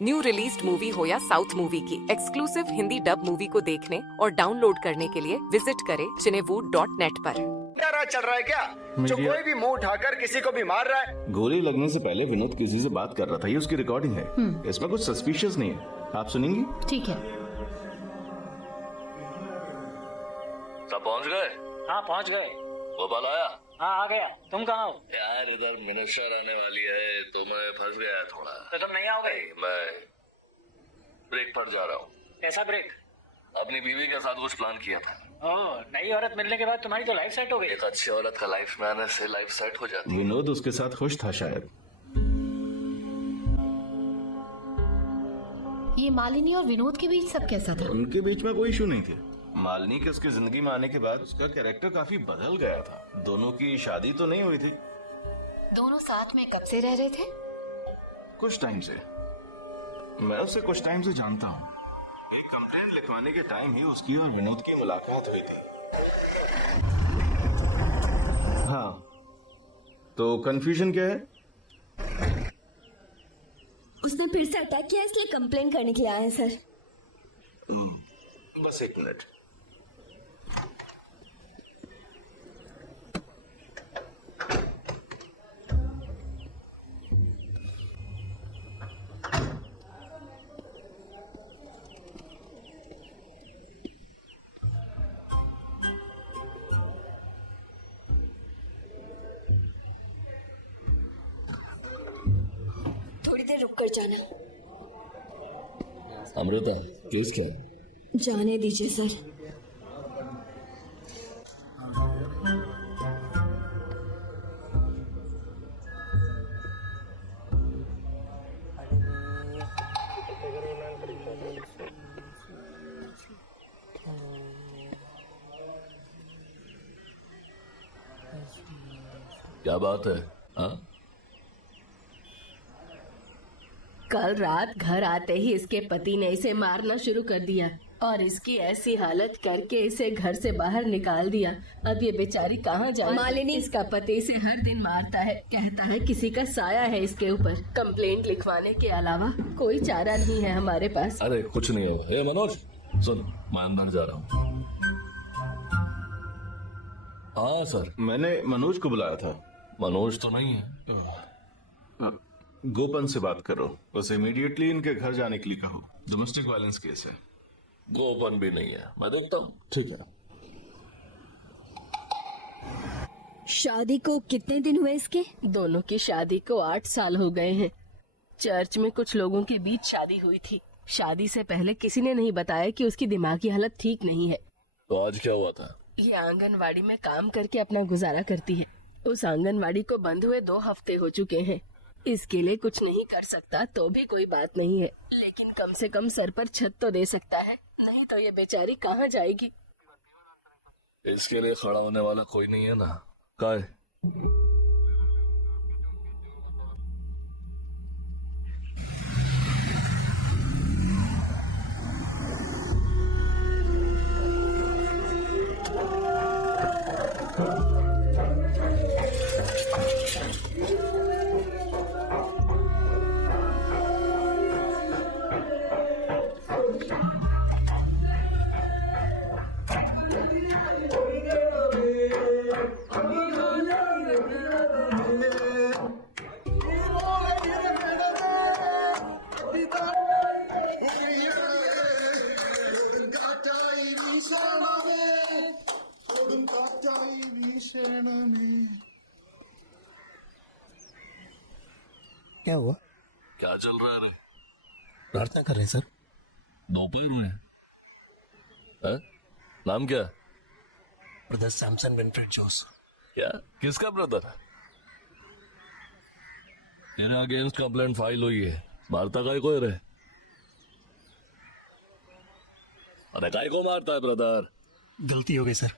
न्यू रिलीज्ड मूवी हो या साउथ मूवी की एक्सक्लूसिव हिंदी डब मूवी को देखने और डाउनलोड करने के लिए विजिट करें cinewood.net पर। क्या राज चल रहा है क्या? जो कोई भी मुंह उठाकर किसी को भी मार रहा है। गोली लगने से पहले विनोद किसी से बात कर रहा था, ये उसकी रिकॉर्डिंग है। इसमें कुछ सस्पिशियस नहीं है, आप सुनेंगी? ठीक है। सब पहुंच गए? हाँ पहुँच गए। गोपाल आया? हाँ आ गया। तुम कहाँ हो? यार इधर मिनिस्टर आने वाली है तो मैं फंस गया थोड़ा। तो तुम नहीं आओगे? मैं ब्रेक पर जा रहा हूँ। कैसा ब्रेक? अपनी बीवी के साथ कुछ प्लान किया था। ओह, नई औरत मिलने के बाद तुम्हारी तो लाइफ सेट हो गई। एक अच्छी औरत का लाइफ में आने से लाइफ सेट हो जाती है। विनोद उसके साथ खुश था शायद। ये मालिनी और विनोद के बीच सब कैसा था? उनके बीच में कोई इशू नहीं थे। मालिनी के उसकी जिंदगी में आने के बाद उसका कैरेक्टर काफी बदल गया था। दोनों की शादी तो नहीं हुई थी। दोनों साथ में कब से रह रहे थे? कुछ टाइम से। मैं उसे कुछ टाइम से जानता हूँ। एक कंप्लेंट लिखवाने के टाइम ही उसकी और विनोद की मुलाकात हुई थी। हाँ, तो कंफ्यूजन क्या है? उसने फिर से अटैक किया, इसलिए कंप्लेन करने के लिए आए हैं सर। बस एक मिनट। थोड़ी देर रुक कर जाना। अमृता, केस क्या है? जाने दीजिए सर। क्या बात है? हाँ? कल रात घर आते ही इसके पति ने इसे मारना शुरू कर दिया और इसकी ऐसी हालत करके इसे घर से बाहर निकाल दिया। अब ये बेचारी कहाँ जाए? मालिनी, इसका पति इसे हर दिन मारता है, कहता है किसी का साया है इसके ऊपर। कंप्लेंट लिखवाने के अलावा कोई चारा नहीं है हमारे पास। अरे कुछ नहीं है। मनोज सुन, मैं अंदर जा रहा हूँ। हाँ सर, मैंने मनोज को बुलाया था। मनोज तो नहीं है। गोपन से बात करो, बस इमीडिएटली इनके घर जाने के लिए कहो। डोमेस्टिक वायलेंस केस है। गोपन भी नहीं है, मैं देखता हूँ। ठीक है। शादी को कितने दिन हुए इसके? दोनों की शादी को 8 साल हो गए हैं। चर्च में कुछ लोगों के बीच शादी हुई थी। शादी से पहले किसी ने नहीं बताया कि उसकी दिमागी हालत ठीक नहीं है। तो आज क्या हुआ था? ये आंगनवाड़ी में काम करके अपना गुजारा करती है। उस आंगनवाड़ी को बंद हुए 2 हफ्ते हो चुके हैं। इसके लिए कुछ नहीं कर सकता तो भी कोई बात नहीं है, लेकिन कम से कम सर पर छत तो दे सकता है, नहीं तो ये बेचारी कहाँ जाएगी? इसके लिए खड़ा होने वाला कोई नहीं है ना? काय? क्या हुआ? क्या चल रहा है रे? प्रार्थना कर रहे हैं सर। दोपहर में है? नाम क्या? ब्रदर सैमसन विनफ्रेड जोस। क्या? किसका ब्रदर? मेरे अगेंस्ट कंप्लेंट फाइल हुई है। मारता काय को रे? अरे काय को मारता है ब्रदर? गलती हो गई सर।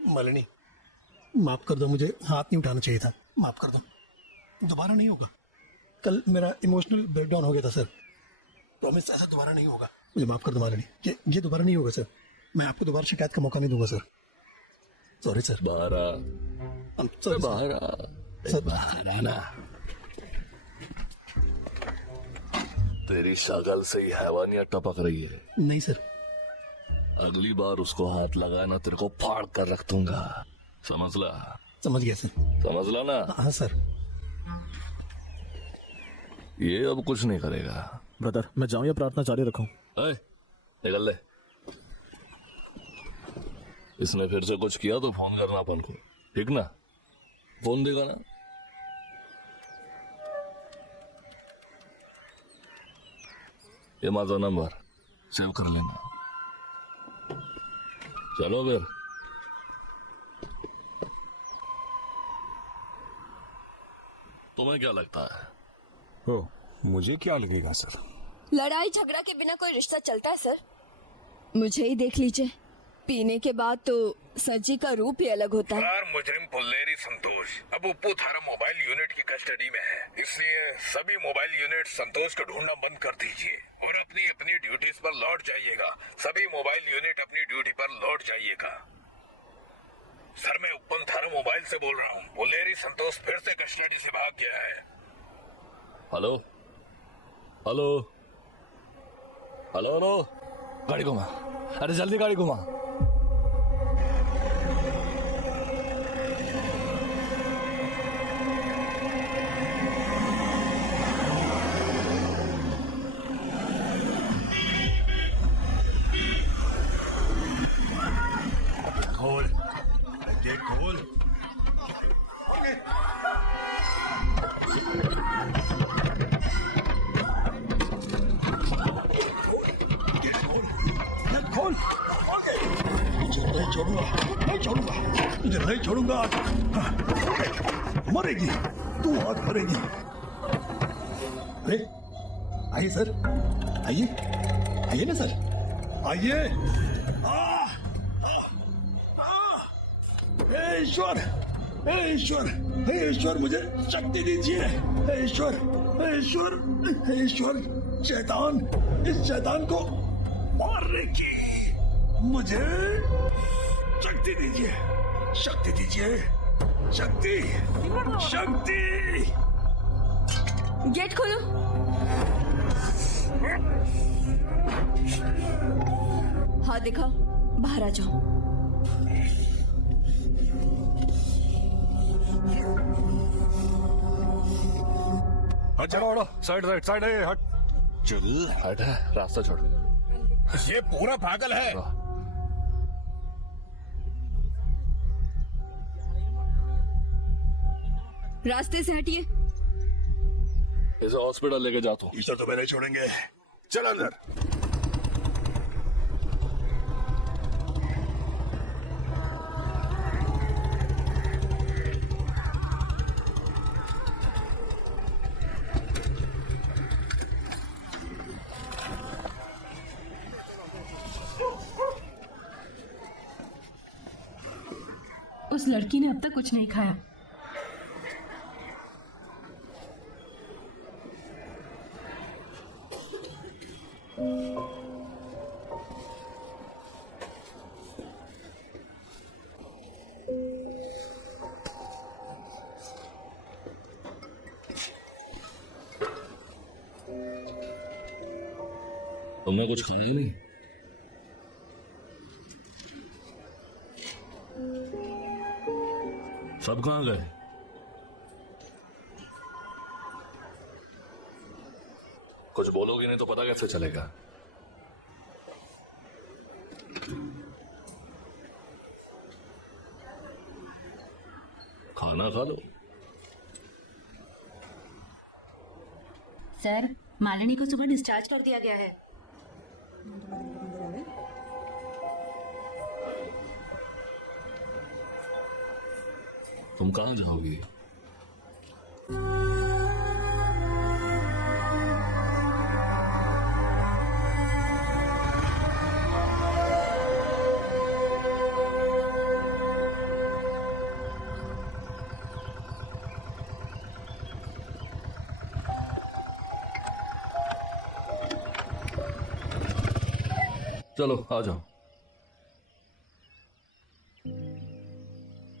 मालिनी माफ कर दो, मुझे हाथ नहीं उठाना चाहिए था, माफ कर दो, दोबारा नहीं होगा। कल मेरा इमोशनल ब्रेकडाउन हो गया था सर, प्रॉमिस ऐसा दोबारा नहीं होगा, मुझे माफ कर दो मालिनी। ये दोबारा नहीं होगा सर, मैं आपको दोबारा शिकायत का मौका नहीं दूंगा सर। Sorry sir. बाहर आ। सर बाहर आ सर, बाहर आना। तेरी शक्ल से ही हैवानियत टपक रही है। नहीं सर। अगली बार उसको हाथ लगाना तेरे को फाड़ कर रख दूंगा, समझ ला? समझ गया सर। समझ ला ना? हाँ सर। ये अब कुछ नहीं करेगा। ब्रदर मैं जाऊं या प्रार्थना जारी रखूं? निकल ले। इसने फिर से कुछ किया तो फोन करना अपन को, ठीक ना? फोन देगा ना? ये माझा नंबर सेव कर लेना। चलो फिर। तुम्हें क्या लगता है? ओ, मुझे क्या लगेगा सर? लड़ाई झगड़ा के बिना कोई रिश्ता चलता है सर? मुझे ही देख लीजिए, पीने के बाद तो सर जी का रूप ही अलग होता है। फरार मुजरिम पुल्लेरी संतोष अब उप्पू थारा मोबाइल यूनिट की कस्टडी में है, इसलिए सभी मोबाइल यूनिट संतोष को ढूंढना बंद कर दीजिए और अपनी अपनी ड्यूटीज पर लौट जाइएगा। सभी मोबाइल यूनिट अपनी ड्यूटी पर लौट जाइएगा। सर मैं उप्पन थारा मोबाइल से बोल रहा हूँ, पुल्लेरी संतोष फिर से कस्टडी से भाग गया है। हेलो हेलो हेलो हेलो, गाड़ी घुमा। अरे जल्दी गाड़ी घुमा। खोल गेट खोल। खोल। नहीं छोड़ूंगा, नहीं छोड़ूंगा, तुझे नहीं छोड़ूंगा। मरेगी तू, आज मरेगी। अरे आइए सर, आइए आइए ना सर, आइए। हे ईश्वर, हे ईश्वर, हे ईश्वर मुझे शक्ति दीजिए। हे ईश्वर, हे ईश्वर, हे ईश्वर, शैतान, इस शैतान को मारने की मुझे शक्ति दीजिए, शक्ति दीजिए, शक्ति, शक्ति। गेट खोलो। हाथ दिखाओ, बाहर आ जाओ। हट चलो, साइड साइड साइड हट। चल हट, रास्ता छोड़। ये पूरा पागल है। रास्ते से हटिए। इसे हॉस्पिटल लेके जाता हूँ। इसे तो मैं नहीं छोड़ेंगे, चल अंदर। उस लड़की ने अब तक कुछ नहीं खाया। तुमने कुछ खाया ही नहीं? सब कहाँ गए? कुछ बोलोगे नहीं तो पता कैसे चलेगा? खाना खा लो। सर, मालिनी को सुबह डिस्चार्ज कर दिया गया है। तुम कहाँ जाओगी? चलो आ जाओ।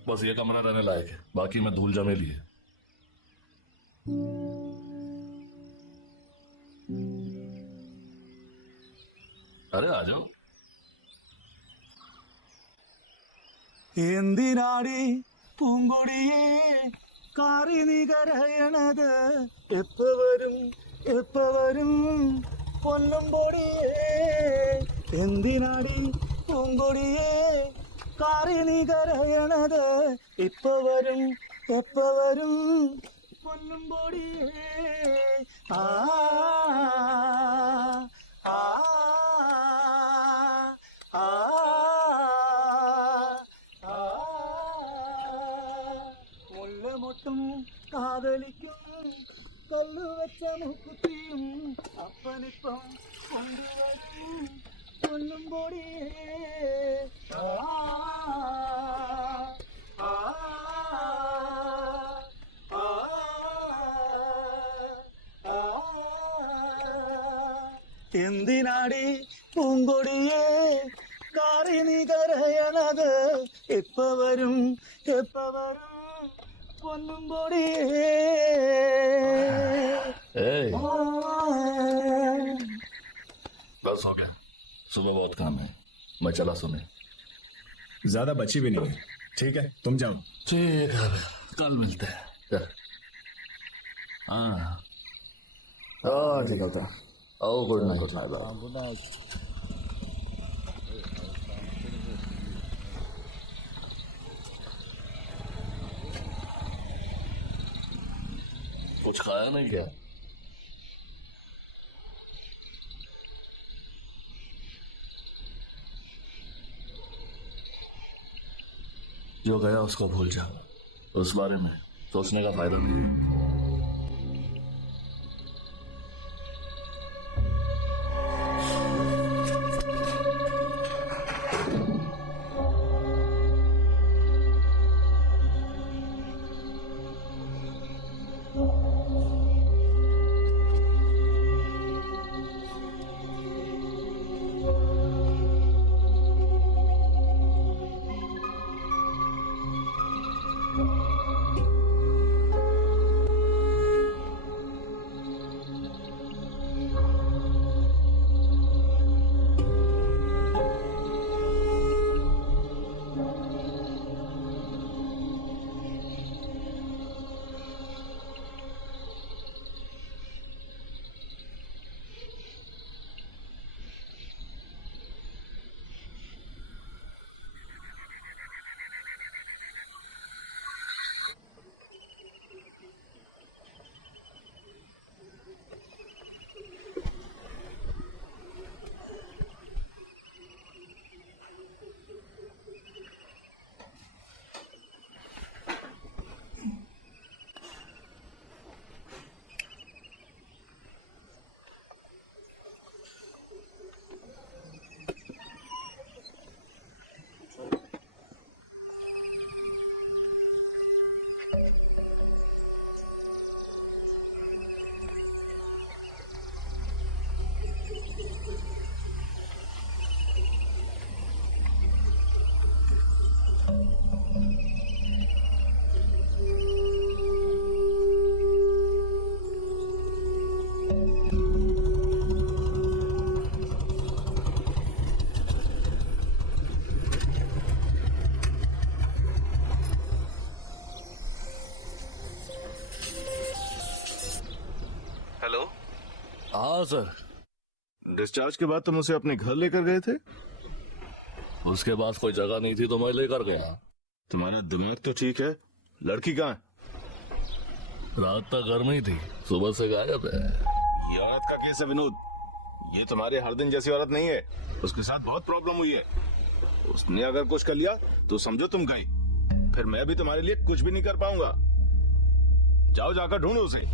बस ये कमरा रहने लायक है, बाकी में धूल जमेली है। अरे आ जाओ। എന്തിനാടി പൂങ്കൊടിയേ കാറി നീ കരയണത് എപ്പ വരും പൊന്നും പൊടിയേ എന്തിനാടി പൂങ്കൊടിയേ കാറി നീ കരയണത് എപ്പ വരും പൊന്നും പൊടിയേ ആ ആ ആ മുല്ലമൊട്ടും കാതലിക്കും കൊല്ലുവെച്ച മുക്കുത്തിയും അപ്പനിപ്പം കൊണ്ടുവരും കൊല്ലും പൊടിയേ ആ ആ ആ ആ എന്തിനാടി പൂങ്കൊടിയേ കാറി നീ കരയണത് എപ്പ വരും പൊന്നും പൊടിയേ बस हो गया, सुबह बहुत काम है, मैं चला सोने। ज्यादा बची भी नहीं है, ठीक है तुम जाओ। ठीक है, कल मिलते हैं। हाँ ठीक होता है। ओ गुड नाइट। Good night. कुछ खाया नहीं क्या? जो गया उसको भूल जा, उस बारे में सोचने का फायदा नहीं है। हेलो। हाँ सर। डिस्चार्ज के बाद तुम उसे अपने घर लेकर गए थे? उसके पास कोई जगह नहीं थी तो मैं लेकर गया। तुम्हारा दिमाग तो ठीक है, लड़की कहाँ है? रात तक घर में ही थी, सुबह से गायब है। ये औरत का केस है विनोद, ये तुम्हारे हर दिन जैसी औरत नहीं है। उसके साथ बहुत प्रॉब्लम हुई है, उसने अगर कुछ कर लिया तो समझो तुम गए। फिर मैं भी तुम्हारे लिए कुछ भी नहीं कर पाऊंगा। जाओ जाकर ढूंढो उसे।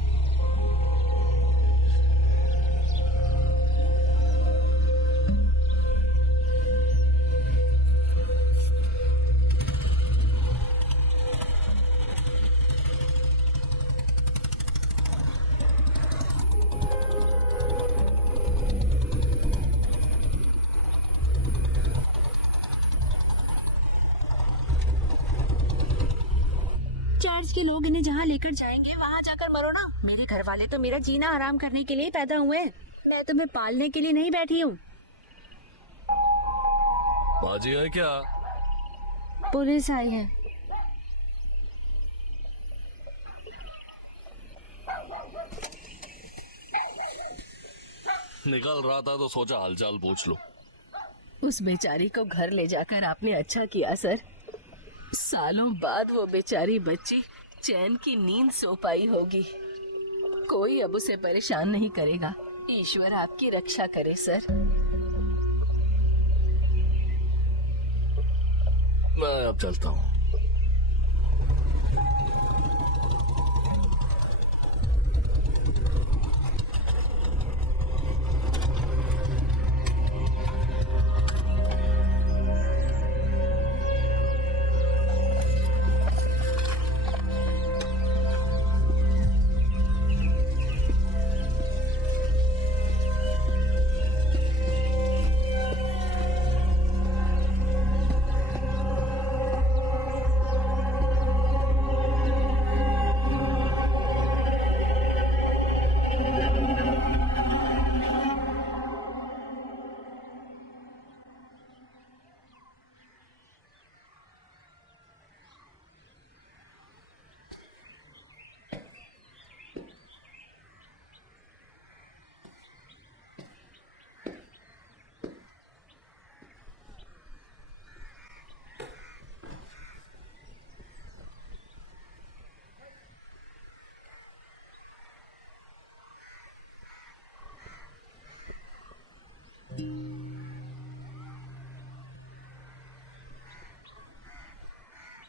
चर्च के लोग इन्हें जहाँ लेकर जाएंगे वहाँ जाकर मरो ना। मेरे घर वाले तो मेरा जीना आराम करने के लिए पैदा हुए हैं। मैं तुम्हें पालने के लिए नहीं बैठी हूँ। बाजी है क्या? पुलिस आई है। निकल रहा था तो सोचा हालचाल पूछ लो। उस बेचारी को घर ले जाकर आपने अच्छा किया सर। सालों बाद वो बेचारी बच्ची चैन की नींद सो पाई होगी। कोई अब उसे परेशान नहीं करेगा। ईश्वर आपकी रक्षा करे सर। मैं अब चलता हूँ।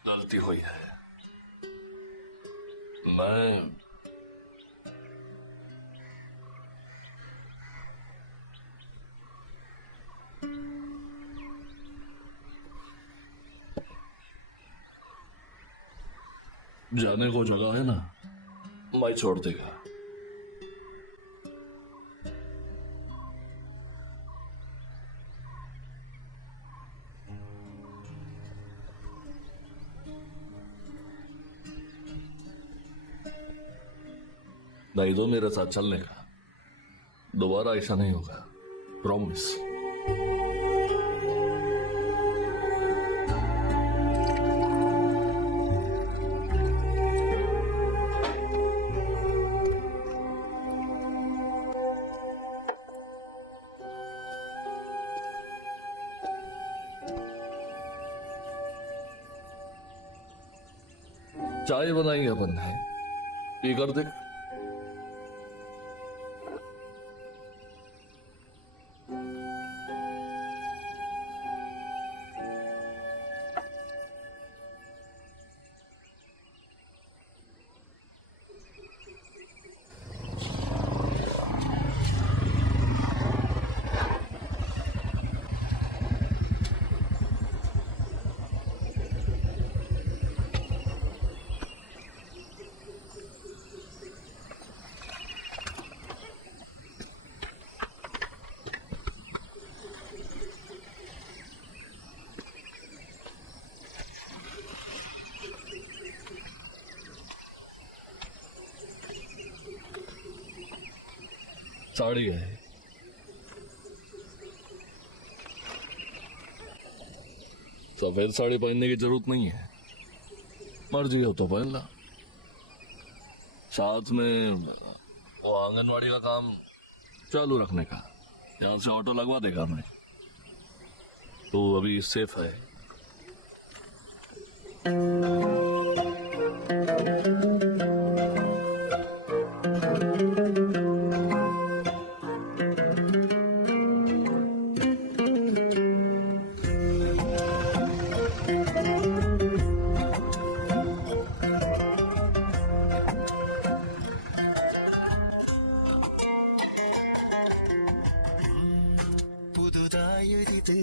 गलती हुई है। मैं जाने को जगह है ना, मैं छोड़ देगा। नहीं तो मेरे साथ चलने का। दोबारा ऐसा नहीं होगा, प्रॉमिस। चाय बनाएंगे अपन ने, पी कर देख। साड़ी है, सफेद साड़ी पहनने की जरूरत नहीं है, मर्जी हो तो पहन ला। साथ में वो आंगनवाड़ी का काम चालू रखने का, यहाँ से ऑटो लगवा देगा मैं। तो अभी सेफ है। അറിയാനൊരിത്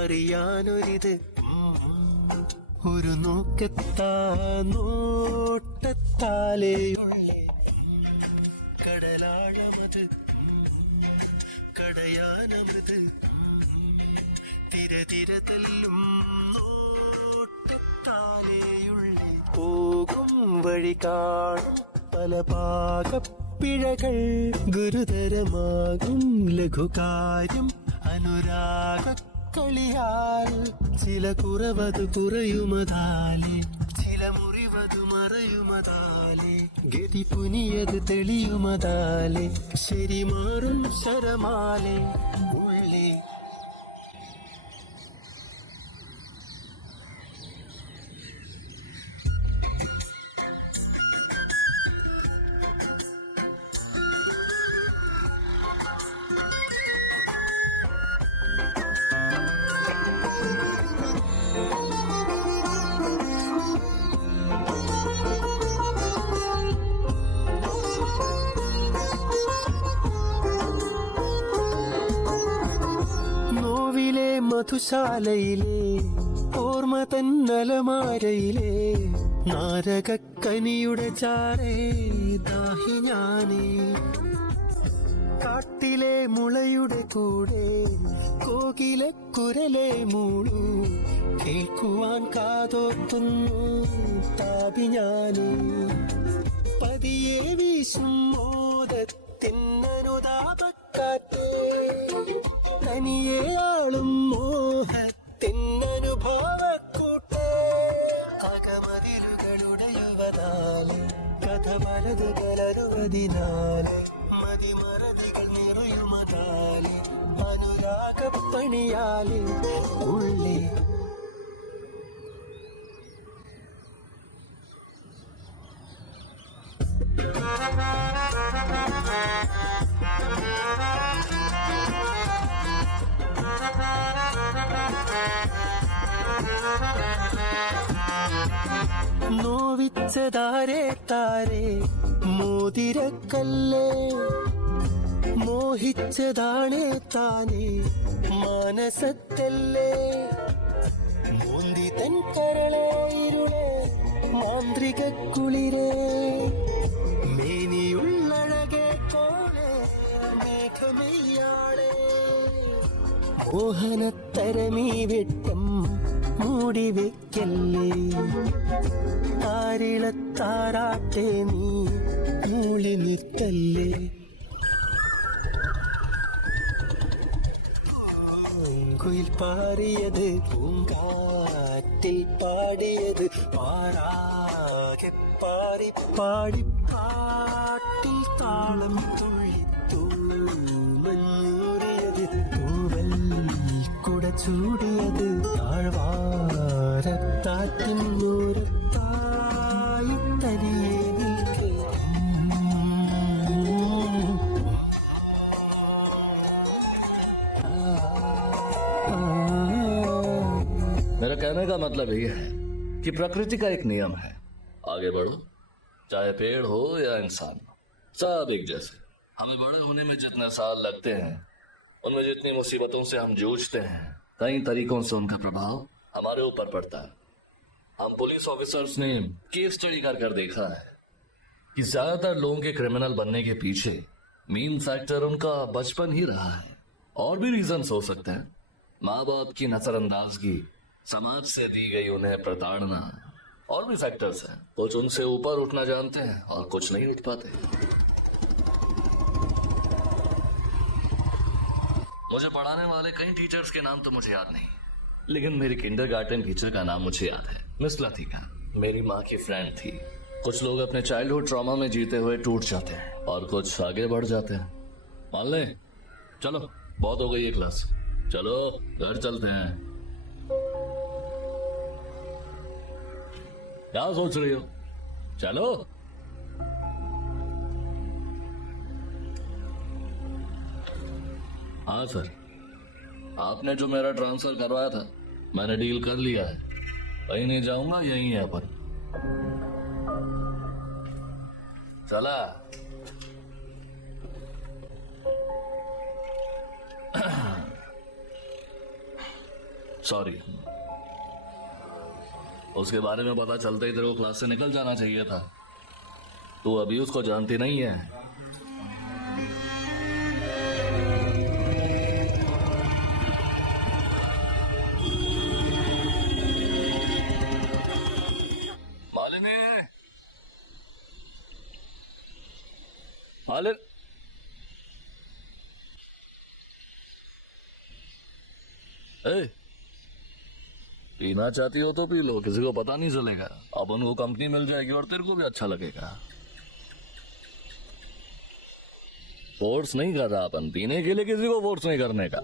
അറിയാനൊരിത് ഒരു നോക്കത്താ നോട്ടത്താലെയുള്ളേ കടലാഴമത് കടയാനമൃത് തിര തിര തല്ലും നോട്ടത്താലെയുള്ളേ പോകും വഴി കാണും പല പാകപ്പിഴകൾ ഗുരുതരമാകും ലഘുകാര്യം അനുരാഗ കളിയാൽ ചില കുറവത് കുറയുമതാലേ ചില മുറിവത് മറയുമതാലേ ഗതി പുനിയത് തെളിയുമതാലേ ശരി മാറും ശരമാലേ ഉള്ളേ നോവിലെ മധുശാലയിലെ ഓർമ്മ തന്നലമാരയിലെ നാരകക്കനിയുടെ ചാരേ ദാഹി ഞാനേ കാട്ടിലെ മുളയുടെ കൂടെ കോകിലക്കുരലെ മൂളു കേൾക്കുവാൻ കാതോർത്തുന്നു താപി ഞാനേ പതിയെ വീശും മോദത്തിനനുതാപക്കാറ്റേ തനിയേയാളും മോഹത്തിനനുഭവക്കൂട്ടേ അകമതിലുകളുടെ യുവതാല് കഥ മലതുകളരുവതിനാല് മതിമറതികൾ നിറയുമതാല് അനുരാഗപ്പണിയാല് ഉള്ളി നോവിച്ചതാരേ താരേ മോതിരക്കല്ലേ മോഹിച്ചതാണേ താനേ മാനസത്തല്ലേ മോന്തി തൻ കരളേ ഇരുളേ മാന്ത്രിക കുളിരേ മേനിയുള്ളഴകേ കോളേ മേഘമെയ്യാളേ മോഹനത്തരമീ വെട്ടം മൂടി വെക്കല്ലേ താരിളത്താരാട്ടെ നീ മൂളി നിർത്തല്ലേ കുയിൽ പാറിയത് പൂങ്കാറ്റിൽ പാടിയത് പാറാകെ പാടി പാടി പാട്ടിൽ താളം തുള്ളി തൂമഞ്ഞൂറിയത് തൂവൽ കുട ചൂടിയത് താഴ്വാരത്താറ്റിൻ നൂരത്തായി തരിയേ നിൽക്കേ मेरा कहने का मतलब ये है कि प्रकृति का एक नियम है, आगे बढ़ो चाहे पेड़ हो या इंसान हो, सब एक जैसे। हमें बड़े होने में जितने साल लगते हैं, उनमें जितनी मुसीबतों से हम जूझते हैं, कई तरीकों से उनका प्रभाव हमारे ऊपर पड़ता है। हम पुलिस ऑफिसर्स ने केस स्टडी कर देखा है कि ज्यादातर लोगों के क्रिमिनल बनने के पीछे मेन फैक्टर उनका बचपन ही रहा है। और भी रीजंस हो सकते हैं, माँ बाप की नजरअंदाजगी, समाज से दी गई उन्हें प्रताड़ना, और भी फैक्टर्स हैं। कुछ उनसे ऊपर उठना जानते हैं और कुछ नहीं उठ पाते। मुझे पढ़ाने वाले कई टीचर्स के नाम तो मुझे याद नहीं, लेकिन मेरी किंडरगार्टन टीचर का नाम मुझे याद है, मिस लतिका। मेरी माँ की फ्रेंड थी। कुछ लोग अपने चाइल्डहुड ट्रॉमा में जीते हुए टूट जाते हैं और कुछ आगे बढ़ जाते हैं। मान लें, चलो बहुत हो गई ये क्लास, चलो घर चलते हैं। क्या सोच रही हो, चलो। हाँ सर, आपने जो मेरा ट्रांसफर करवाया था मैंने डील कर लिया है, कहीं नहीं जाऊंगा, यहीं है अपन। चला सॉरी, उसके बारे में पता चलते ही तेरे को क्लास से निकल जाना चाहिए था। तू अभी उसको जानती नहीं है। मालिनी, मालिन, पीना चाहती हो तो पी लो, किसी को पता नहीं चलेगा। अपन को कंपनी मिल जाएगी और तेरे को भी अच्छा लगेगा। फोर्स नहीं कर रहा अपन, पीने के लिए किसी को फोर्स नहीं करने का।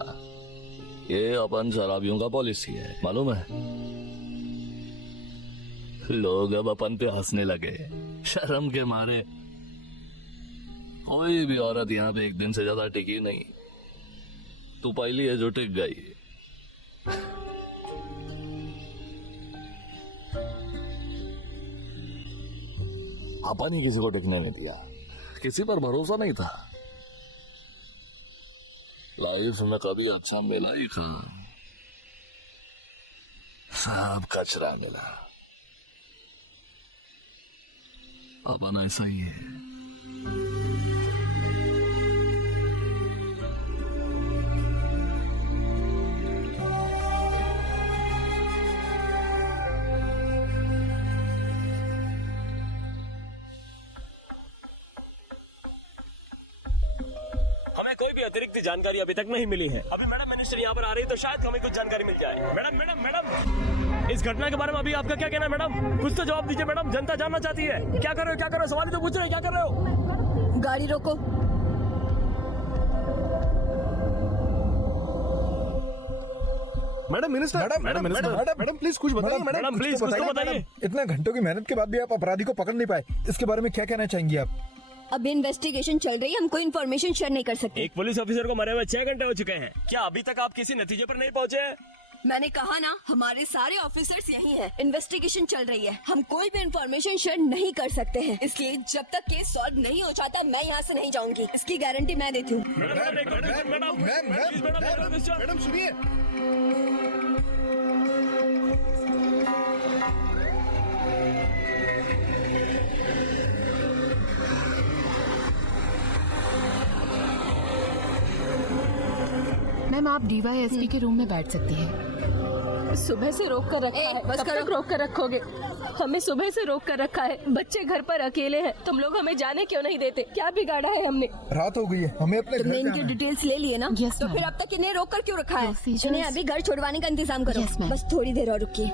ये अपन शराबियों का पॉलिसी है, मालूम है। लोग अब अपन पे हंसने लगे शर्म के मारे। कोई भी औरत यहाँ पे एक दिन से ज्यादा टिकी नहीं। तू पहली है जो टिक गई। अपन ही किसी को टिकने नहीं दिया, किसी पर भरोसा नहीं था। लाइफ में कभी अच्छा मिला ही था, सब कचरा मिला। अपन ऐसा ही है। कोई भी अतिरिक्त जानकारी अभी तक नहीं मिली है। अभी मैडम मिनिस्टर यहाँ पर आ रही है तो शायद हमें कुछ जानकारी मिल जाए। मैडम मैडम मैडम, इस घटना के बारे में अभी आपका क्या कहना है मैडम? कुछ तो जवाब दीजिए मैडम, जनता जानना चाहती है। क्या कर रहे हो, क्या कर रहे हो? सवाल ही तो पूछ रहे हैं, क्या कर रहे हो? गाड़ी रोको। मैडम मिनिस्टर, मैडम प्लीज कुछ बताइए। मैडम प्लीज कुछ तो बताइए। इतने घंटों की मेहनत के बाद भी आप अपराधी को पकड़ नहीं पाए, इसके बारे में क्या कहना चाहेंगी आप? अभी इन्वेस्टिगेशन चल रही है, हम कोई इन्फॉर्मेशन शेयर नहीं कर सकते। एक पुलिस ऑफिसर को मरे हुए 6 घंटे हो चुके हैं, क्या अभी तक आप किसी नतीजे पर नहीं पहुँचे? मैंने कहा ना, हमारे सारे ऑफिसर्स यही हैं। इन्वेस्टिगेशन चल रही है, हम कोई भी इन्फॉर्मेशन शेयर नहीं कर सकते हैं। इसलिए जब तक केस सॉल्व नहीं हो जाता मैं यहाँ से नहीं जाऊंगी, इसकी गारंटी मैं देती हूँ। मैडम सुनिए, मैम आप डीवाईएसपी के रूम में बैठ सकती हैं। सुबह से रोक कर रखा है, बस कब तक रोक कर रखोगे? हमें सुबह से रोक कर रखा है, बच्चे घर पर अकेले हैं। तुम लोग हमें जाने क्यों नहीं देते? क्या बिगाड़ा है हमने? रात हो गई है, हमें अपने तुमने घर इनकी जाना है। डिटेल्स ले लिए ना? Yes, तो ma'am. फिर अब तक इन्हें रोक कर क्यों रखा है? Procedures- इन्हें अभी घर छुड़वाने का इंतजाम करो। Yes, ma'am. बस थोड़ी देर और रुकिए।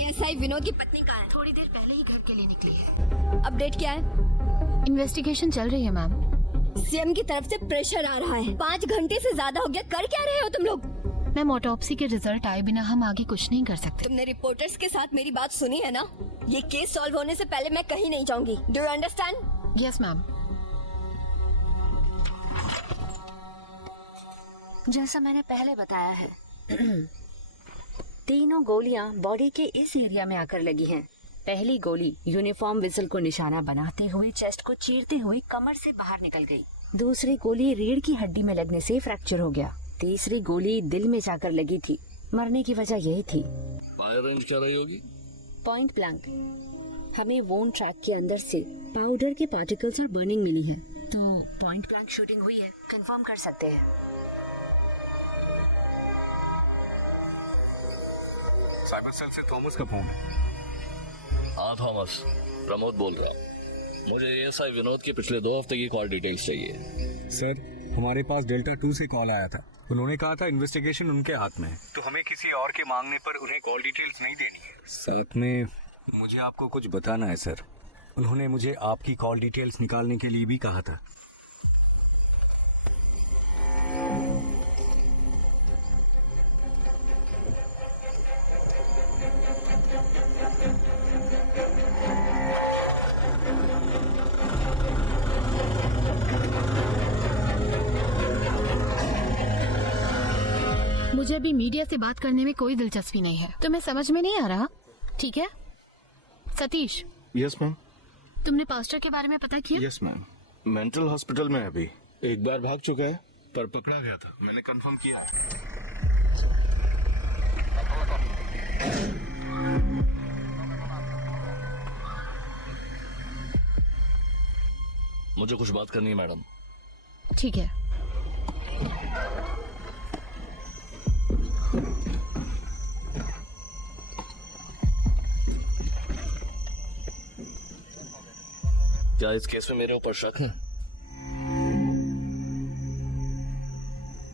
एएसआई विनोद की पत्नी कहाँ है? थोड़ी देर पहले ही घर के लिए निकली है। अपडेट क्या है? इन्वेस्टिगेशन चल रही है मैम। सीएम की तरफ से प्रेशर आ रहा है। 5 घंटे से ज्यादा हो गया, कर क्या रहे हो तुम लोग? मैम ऑटोप्सी के रिजल्ट आए बिना हम आगे कुछ नहीं कर सकते। तुमने रिपोर्टर्स के साथ मेरी बात सुनी है ना? ये केस सॉल्व होने से पहले मैं कहीं नहीं जाऊंगी। Do you understand? Yes ma'am. जैसा मैंने पहले बताया है, तीनों गोलियां बॉडी के इस एरिया में आकर लगी हैं। पहली गोली यूनिफॉर्म विसल को निशाना बनाते हुए चेस्ट को चीरते हुए कमर से बाहर निकल गई। दूसरी गोली रीढ़ की हड्डी में लगने से फ्रैक्चर हो गया। तीसरी गोली दिल में जाकर लगी थी। मरने की वजह यही थी। फायर रेंज क्या रही होगी? Point blank. हमें वोन ट्रैक के अंदर से पाउडर के पार्टिकल्स और बर्निंग मिली है, तो पॉइंट ब्लैंक शूटिंग हुई है, कंफर्म कर सकते हैं। साइबर सेल से थॉमस का फोन है। हाँ थॉमस, प्रमोद बोल रहा हूँ। मुझे एएसआई विनोद की पिछले 2 हफ्ते की कॉल डिटेल्स चाहिए। सर, हमारे पास डेल्टा 2 से कॉल आया था। उन्होंने कहा था इन्वेस्टिगेशन उनके हाथ में है, तो हमें किसी और के मांगने पर उन्हें कॉल डिटेल्स नहीं देनी है। साथ में मुझे आपको कुछ बताना है सर। उन्होंने मुझे आपकी कॉल डिटेल्स निकालने के लिए भी कहा था। मुझे अभी मीडिया से बात करने में कोई दिलचस्पी नहीं है। तुम्हें समझ में नहीं आ रहा? ठीक है सतीश। Yes ma'am. तुमने पास्टर के बारे में पता किया? यस मैम, मेंटल हॉस्पिटल में है अभी। एक बार भाग चुका है पर पकड़ा गया था, मैंने कंफर्म किया है। मुझे कुछ बात करनी है मैडम। ठीक है। क्या इस केस में मेरे ऊपर शक है?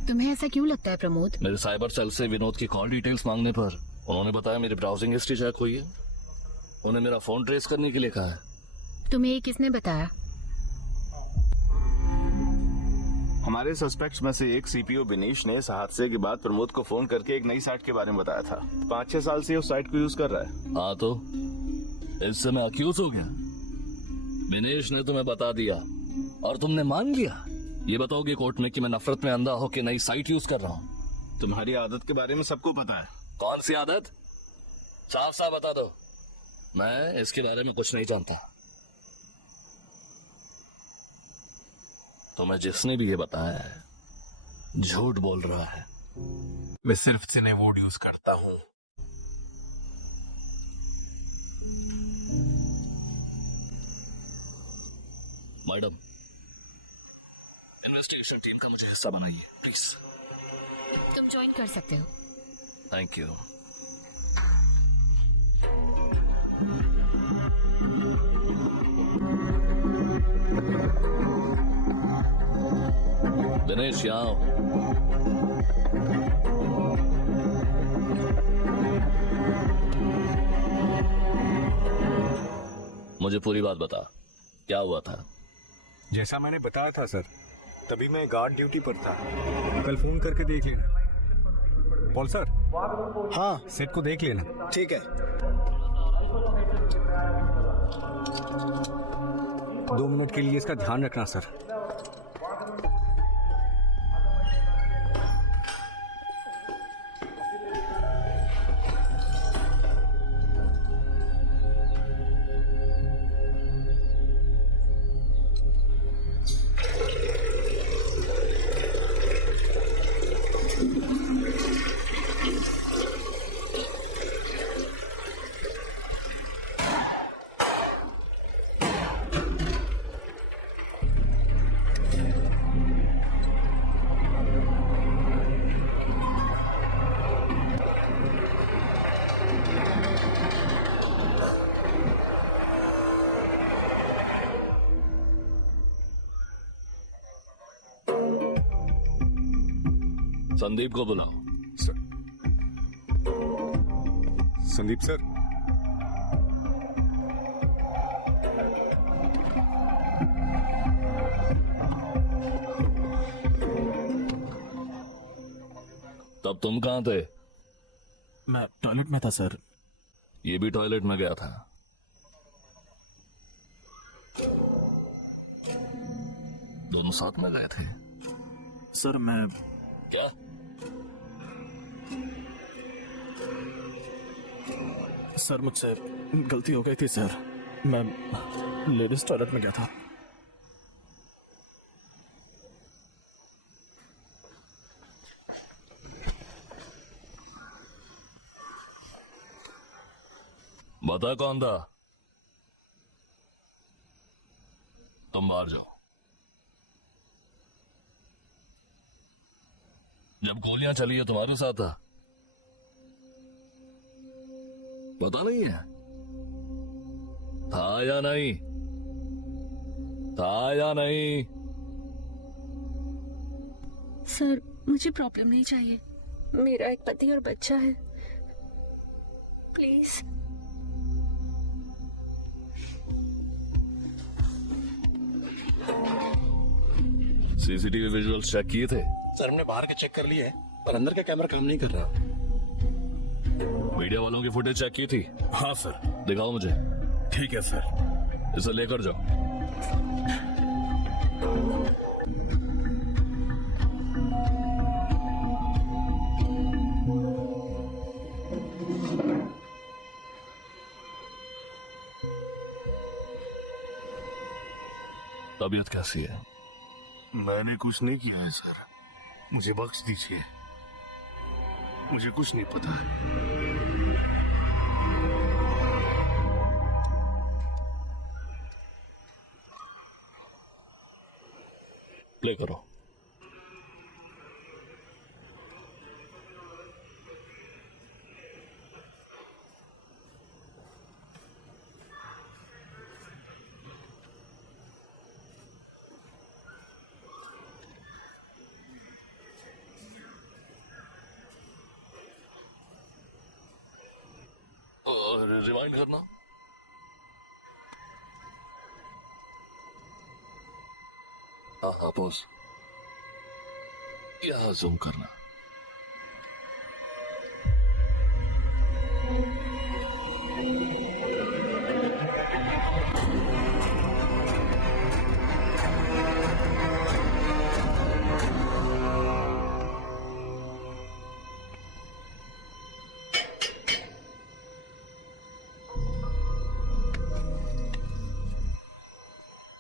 तुम्हें ऐसा क्यों लगता है प्रमोद? मेरे साइबर सेल से विनोद की कॉल डिटेल्स मांगने पर उन्होंने बताया मेरी ब्राउजिंग हिस्ट्री चेक हुई है। उन्हें मेरा फोन ट्रेस करने के लिए कहा है। तुम्हें ये किसने बताया? हमारे सस्पेक्ट्स में से एक सीपीओ विनीश ने इस हादसे के बाद प्रमोद को फोन करके एक नई साइट के बारे में बताया था। 5-6 साल से उस साइट को यूज कर रहा है। हाँ तो इससे मैं अक्यूज हो गया। विनेश ने तुम्हें बता दिया और तुमने मान लिया। ये बताओगे कोर्ट में कि मैं नफरत में अंधा होकर नई साइट यूज कर रहा हूँ? तुम्हारी आदत के बारे में सबको पता है। कौन सी आदत? साफ साफ बता दो। मैं इसके बारे में कुछ नहीं जानता। तुम्हें जिसने भी ये बताया है झूठ बोल रहा है। मैं सिर्फ सिनेवोड यूज करता हूँ। मैडम, इन्वेस्टिगेशन टीम का मुझे हिस्सा बनाइए प्लीज। तुम ज्वाइन कर सकते हो। Thank you. दिनेश यहाँ आओ। मुझे पूरी बात बता, क्या हुआ था? जैसा मैंने बताया था सर, तभी मैं गार्ड ड्यूटी पर था। कल फोन करके देख लेना। Paul sir. हाँ, सेट को देख लेना। ठीक है। 2 मिनट के लिए इसका ध्यान रखना सर। संदीप को बुलाओ। सर। संदीप सर। तब तुम कहाँ थे? मैं टॉयलेट में था सर। ये भी टॉयलेट में गया था। दोनों साथ में गए थे? सर मैं क्या? सर मुझसे गलती हो गई थी सर। मैं लेडीज टॉयलेट में गया था। बता कौन था? तुम बाहर जाओ। जब गोलियां चली है तुम्हारे साथ था? पता नहीं है? था या नहीं? था या नहीं? सर, मुझे प्रॉब्लम नहीं चाहिए। मेरा एक पति और बच्चा है। प्लीज। सीसीटीवी विजुअल्स चेक किए थे? सर हमने बाहर के चेक कर लिए हैं, पर अंदर का कैमरा काम नहीं कर रहा। मीडिया वालों की फुटेज चेक की थी? हाँ सर। दिखाओ मुझे। ठीक है सर। इसे लेकर जाओ। तबीयत कैसी है? मैंने कुछ नहीं किया है सर, मुझे बख्श दीजिए। मुझे कुछ नहीं पता। प्ले करो। रिवाइंड करना। हाँ बॉस, यहाँ जूम करना।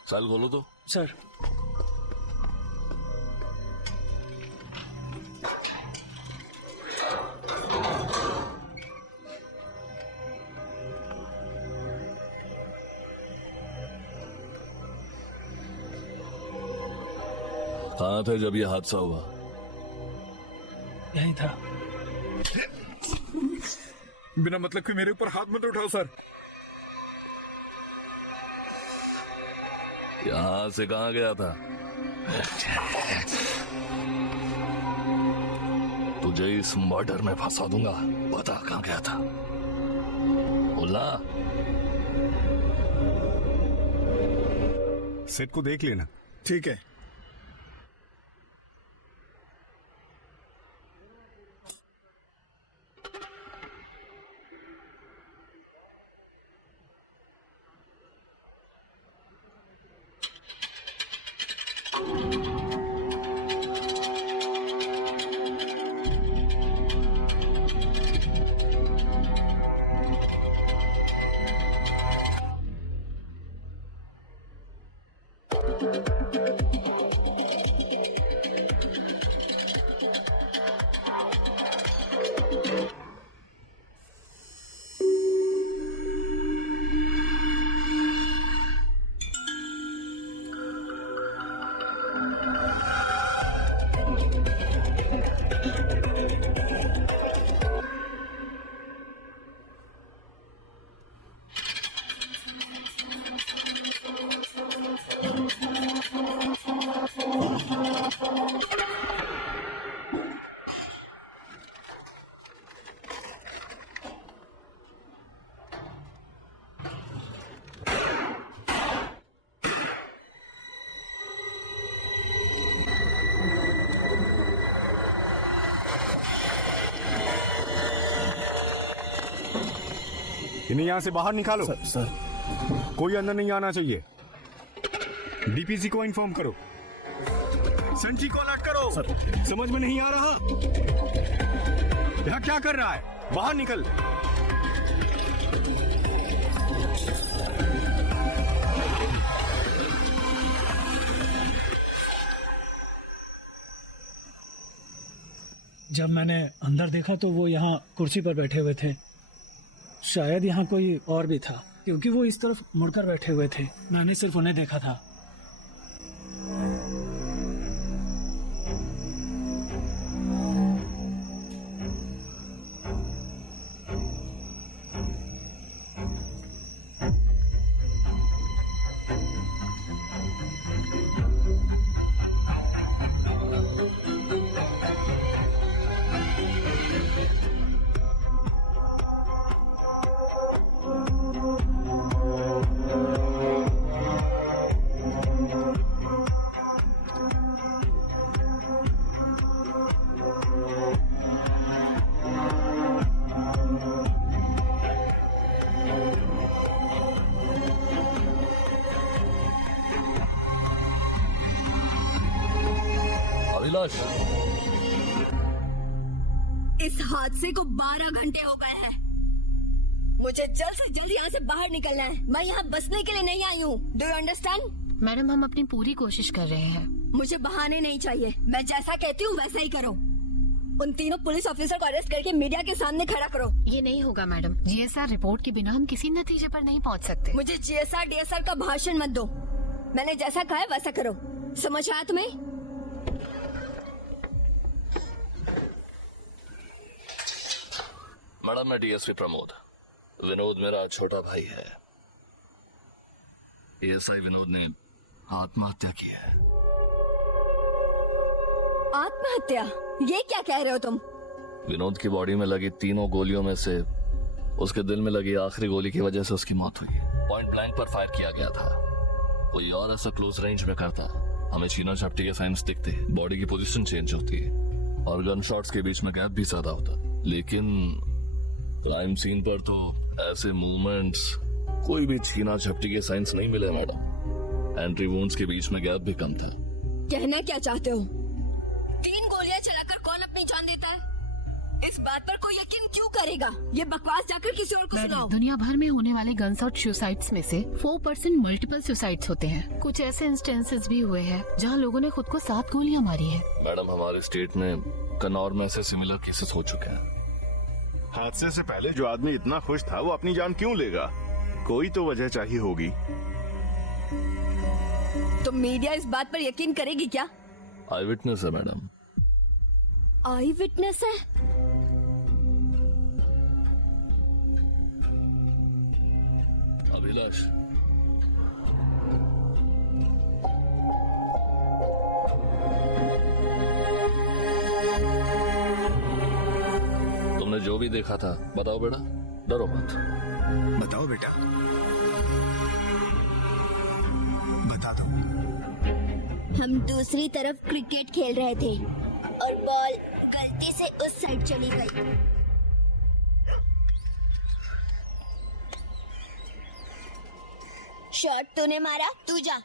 साल खोलो तो। सर कहाँ थे जब ये हादसा हुआ? यही था। बिना मतलब के मेरे ऊपर हाथ मत उठाओ सर। यहाँ से कहाँ गया था? तुझे इस मर्डर में फंसा दूंगा। बता कहाँ गया था, बोलना। सेट को देख लेना। ठीक है। इन्हें यहाँ से बाहर निकालो। सर कोई अंदर नहीं आना चाहिए। डीपीसी को इन्फॉर्म करो। संची को अलर्ट करो। सर समझ में नहीं आ रहा? यहाँ क्या कर रहा है? बाहर निकल। जब मैंने अंदर देखा तो वो यहाँ कुर्सी पर बैठे हुए थे। शायद यहाँ कोई और भी था, क्योंकि वो इस तरफ मुड़कर बैठे हुए थे। मैंने सिर्फ उन्हें देखा था। इस हादसे को 12 घंटे हो गए हैं। मुझे जल्द से जल्द यहाँ से बाहर निकलना है। मैं यहाँ बसने के लिए नहीं आई हूँ। Do you understand? मैडम हम अपनी पूरी कोशिश कर रहे हैं। मुझे बहाने नहीं चाहिए। मैं जैसा कहती हूँ वैसा ही करो। उन तीनों पुलिस ऑफिसर को अरेस्ट करके मीडिया के सामने खड़ा करो। ये नहीं होगा मैडम। जीएसआर रिपोर्ट के बिना हम किसी नतीजे पर नहीं पहुँच सकते। मुझे जीएसआर डीएसआर का भाषण मत दो। मैंने जैसा कहा है वैसा करो। समझ आया तुम्हें? मैडम, मैं डीएसपी प्रमोद। विनोद मेरा छोटा भाई है। एएसआई विनोद ने आत्महत्या की है। आत्महत्या? ये क्या कह रहे हो तुम? विनोद की बॉडी में लगी तीनों गोलियों में से उसके दिल में लगी आखिरी गोली की वजह से उसकी मौत हुई। पॉइंट ब्लैंक पर फायर किया गया था। कोई और ऐसा क्लोज रेंज में करता, हमें छीना झपटी के साइंस दिखते, बॉडी की पोजीशन चेंज होती और गन शॉट्स के बीच में गैप भी ज्यादा होता। लेकिन क्राइम सीन पर तो ऐसे मूवमेंट्स, कोई भी छीना झपटी के साइंस नहीं मिले मैडम। एंट्री वुंड्स के बीच में गैप भी कम था। कहना क्या चाहते हो? 3 गोलियां चलाकर कौन अपनी जान देता है? इस बात पर कोई यकीन क्यों करेगा? ये बकवास जाकर किसी और को सुनाओ। दुनिया भर में होने वाले गन्स आउट सुसाइड्स में से 4% मल्टीपल सुसाइड्स होते हैं। कुछ ऐसे इंस्टेंसेस भी हुए हैं जहां लोगों ने खुद को 7 गोलियां मारी है। मैडम, हमारे स्टेट में कन्नौर में ऐसे सिमिलर केसेस हो चुके हैं। हादसे से पहले जो आदमी इतना खुश था वो अपनी जान क्यों लेगा? कोई तो वजह चाहिए होगी। तो मीडिया इस बात पर यकीन करेगी क्या? आई विटनेस है मैडम। आई विटनेस है? अभिलाष, तुमने जो भी देखा था बताओ बेटा, डरो मत। बताओ बेटा, बता दो। हम दूसरी तरफ क्रिकेट खेल रहे थे और बॉल गलती से उस साइड चली गई। शॉट तूने मारा, तू जा।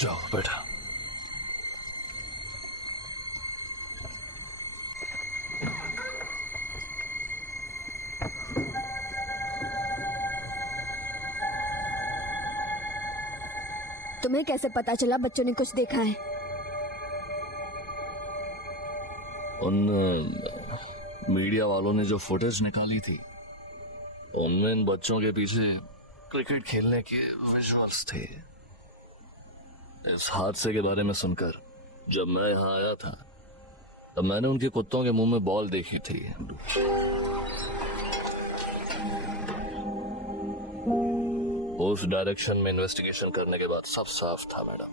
जाओ बेटा। तुम्हें कैसे पता चला बच्चों ने कुछ देखा है? उन मीडिया वालों ने जो फुटेज निकाली थी उनमें इन बच्चों के पीछे क्रिकेट खेलने के विजुअल्स थे। इस हादसे के बारे में सुनकर जब मैं यहाँ आया था तब मैंने उनके कुत्तों के मुंह में बॉल देखी थी। उस डायरेक्शन में इन्वेस्टिगेशन करने के बाद सब साफ था मैडम।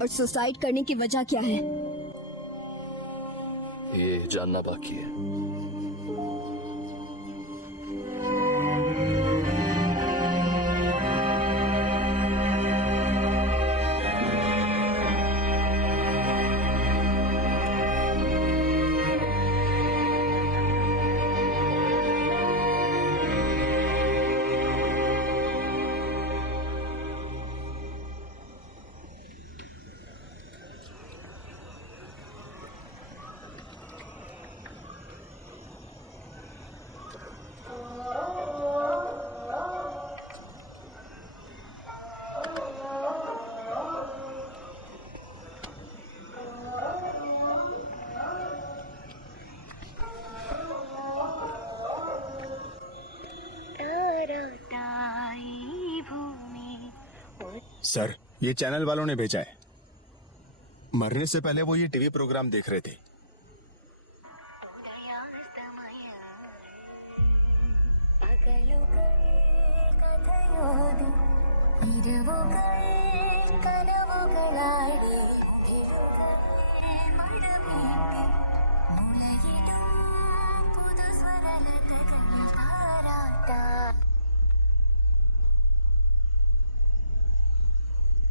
और सुसाइड करने की वजह क्या है? ये जानना बाकी है। सर, ये चैनल वालों ने भेजा है। मरने से पहले वो ये टीवी प्रोग्राम देख रहे थे।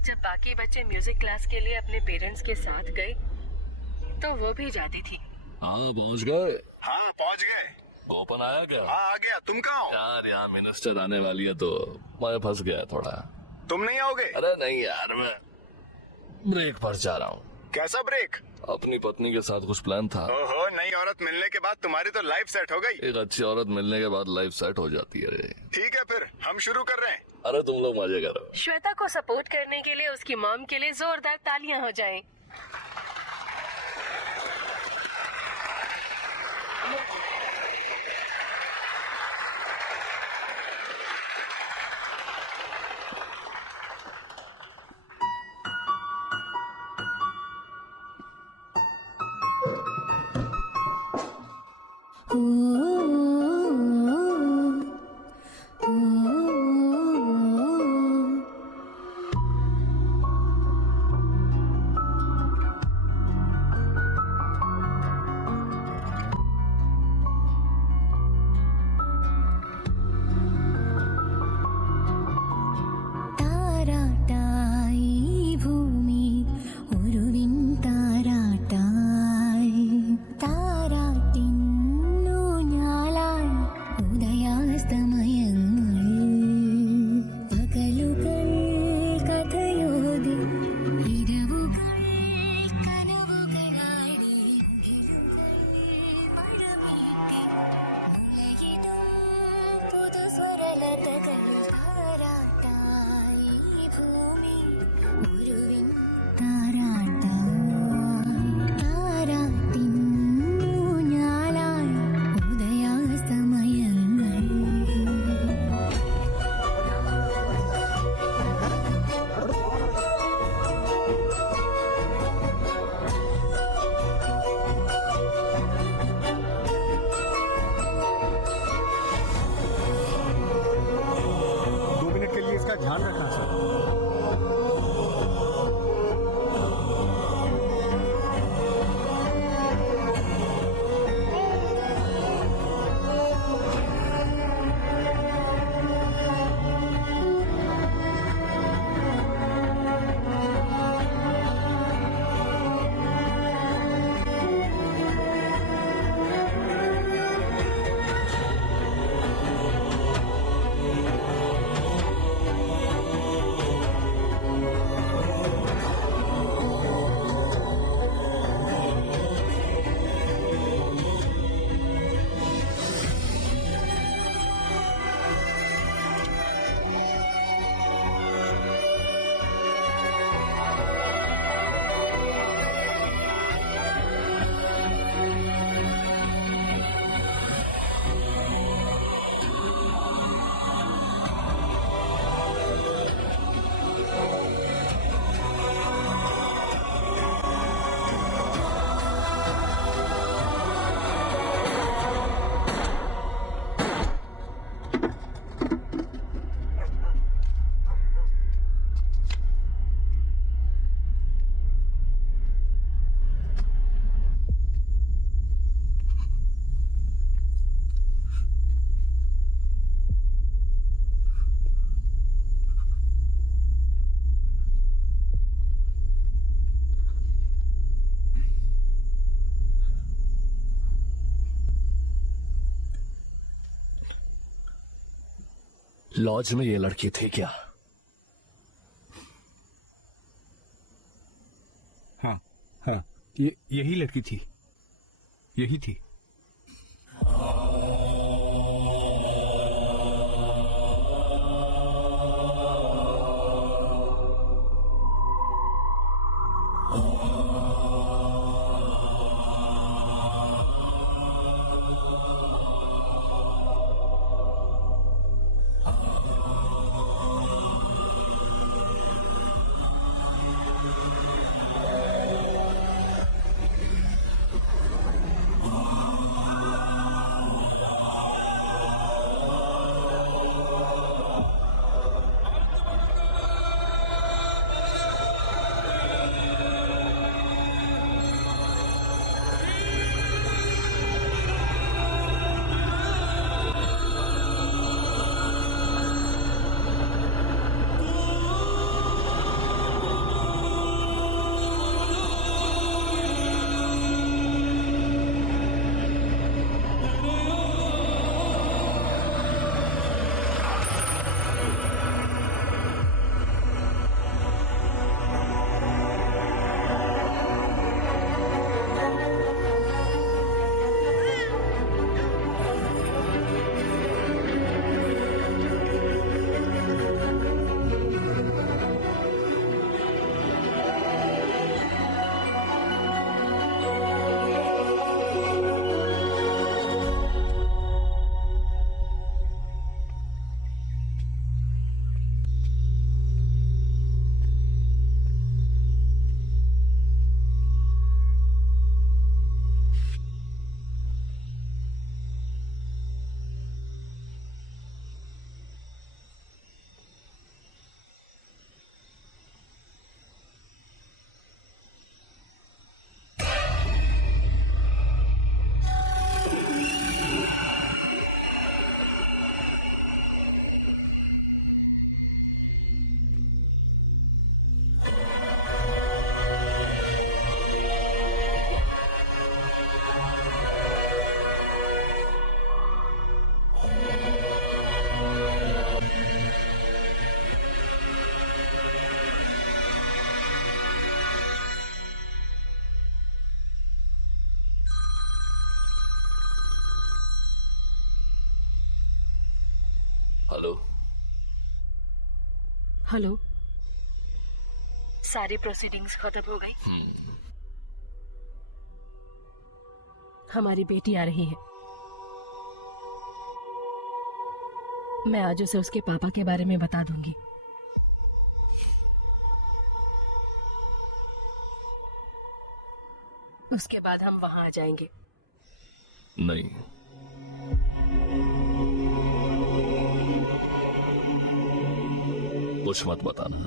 जब बाकी बच्चे म्यूजिक क्लास के लिए अपने पेरेंट्स के साथ गए तो वो भी जाती थी। हाँ पहुंच गए। हाँ पहुंच गए। गोपन आया क्या? हाँ आ गया। तुम कहाँ हो? यार यहाँ मिनिस्टर आने वाली है तो मैं फंस गया थोड़ा। तुम नहीं आओगे? अरे नहीं यार, मैं ब्रेक पर जा रहा हूँ। कैसा ब्रेक? अपनी पत्नी के साथ कुछ प्लान था। ओहो, नई औरत मिलने के बाद तुम्हारी तो लाइफ सेट हो गई। एक अच्छी औरत मिलने के बाद लाइफ सेट हो जाती है। ठीक है फिर हम शुरू कर रहे हैं। अरे तुम लोग मजे करो। श्वेता को सपोर्ट करने के लिए उसकी मॉम के लिए जोरदार तालियां हो जाएं। ध्यान रखना सर। लॉज में ये लड़की थी क्या? हाँ हाँ, यही लड़की थी, यही थी। हेलो, सारी प्रोसीडिंग्स खत्म हो गई। हमारी बेटी आ रही है। मैं आज उसे उसके पापा के बारे में बता दूंगी। उसके बाद हम वहां आ जाएंगे। नहीं, कुछ मत बताना।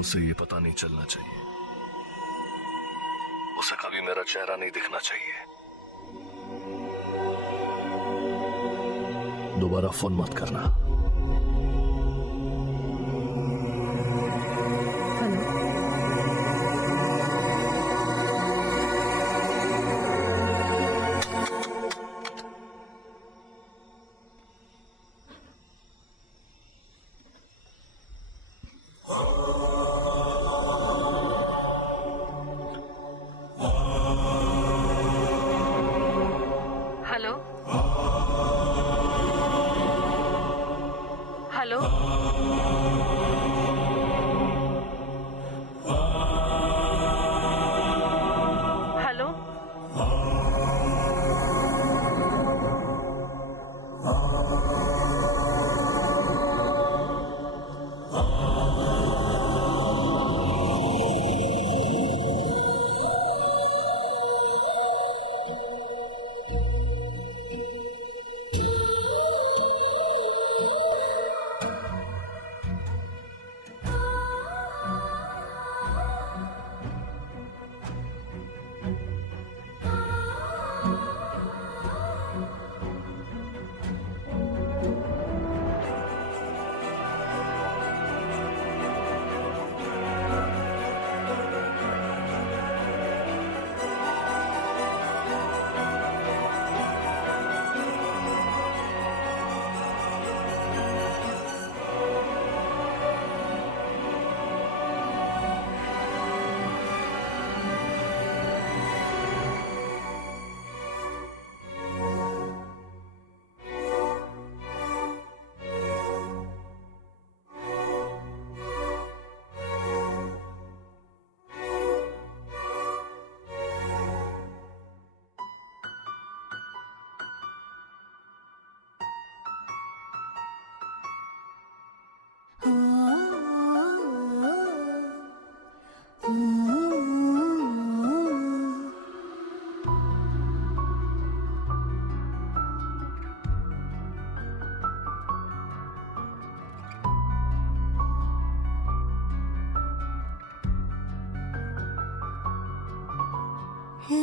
उसे ये पता नहीं चलना चाहिए। उसे कभी मेरा चेहरा नहीं दिखना चाहिए। दोबारा फोन मत करना। हेलो, हेलो, हेलो,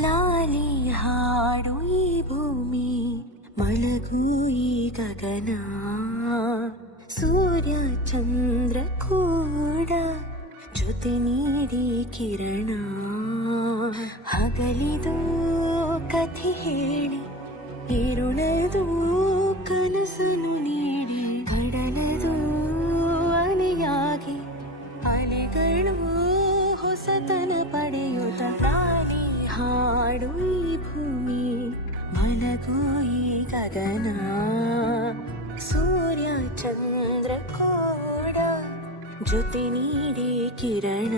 ಲಾಲಿ ಹಾಡು ಈ ಭೂಮಿ ಮಲಗು ಈ ಗಗನ ಸೂರ್ಯ ಚಂದ್ರ ಕೂಡ ಜೊತೆ ನೀಡಿ ಕಿರಣ ಹಗಲಿದು ಕಥೆ ಹೇಳಿ ಇರುಳದು ಕನಸನು ನೀಡಿ ಕಡಲದು ಅಲೆಯಾಗಿ ಅಲೆಗಳು ಹೊಸತನ ಪಡೆಯುತ್ತ ಲಾಲಿ ಹಾಡು ಈ ಭೂಮಿ ಮಲಗು ಈ ಗಗನ ಸೂರ್ಯ ಚಂದ್ರ ಕೂಡ ಜೊತೆ ನೀಡಿ ಕಿರಣ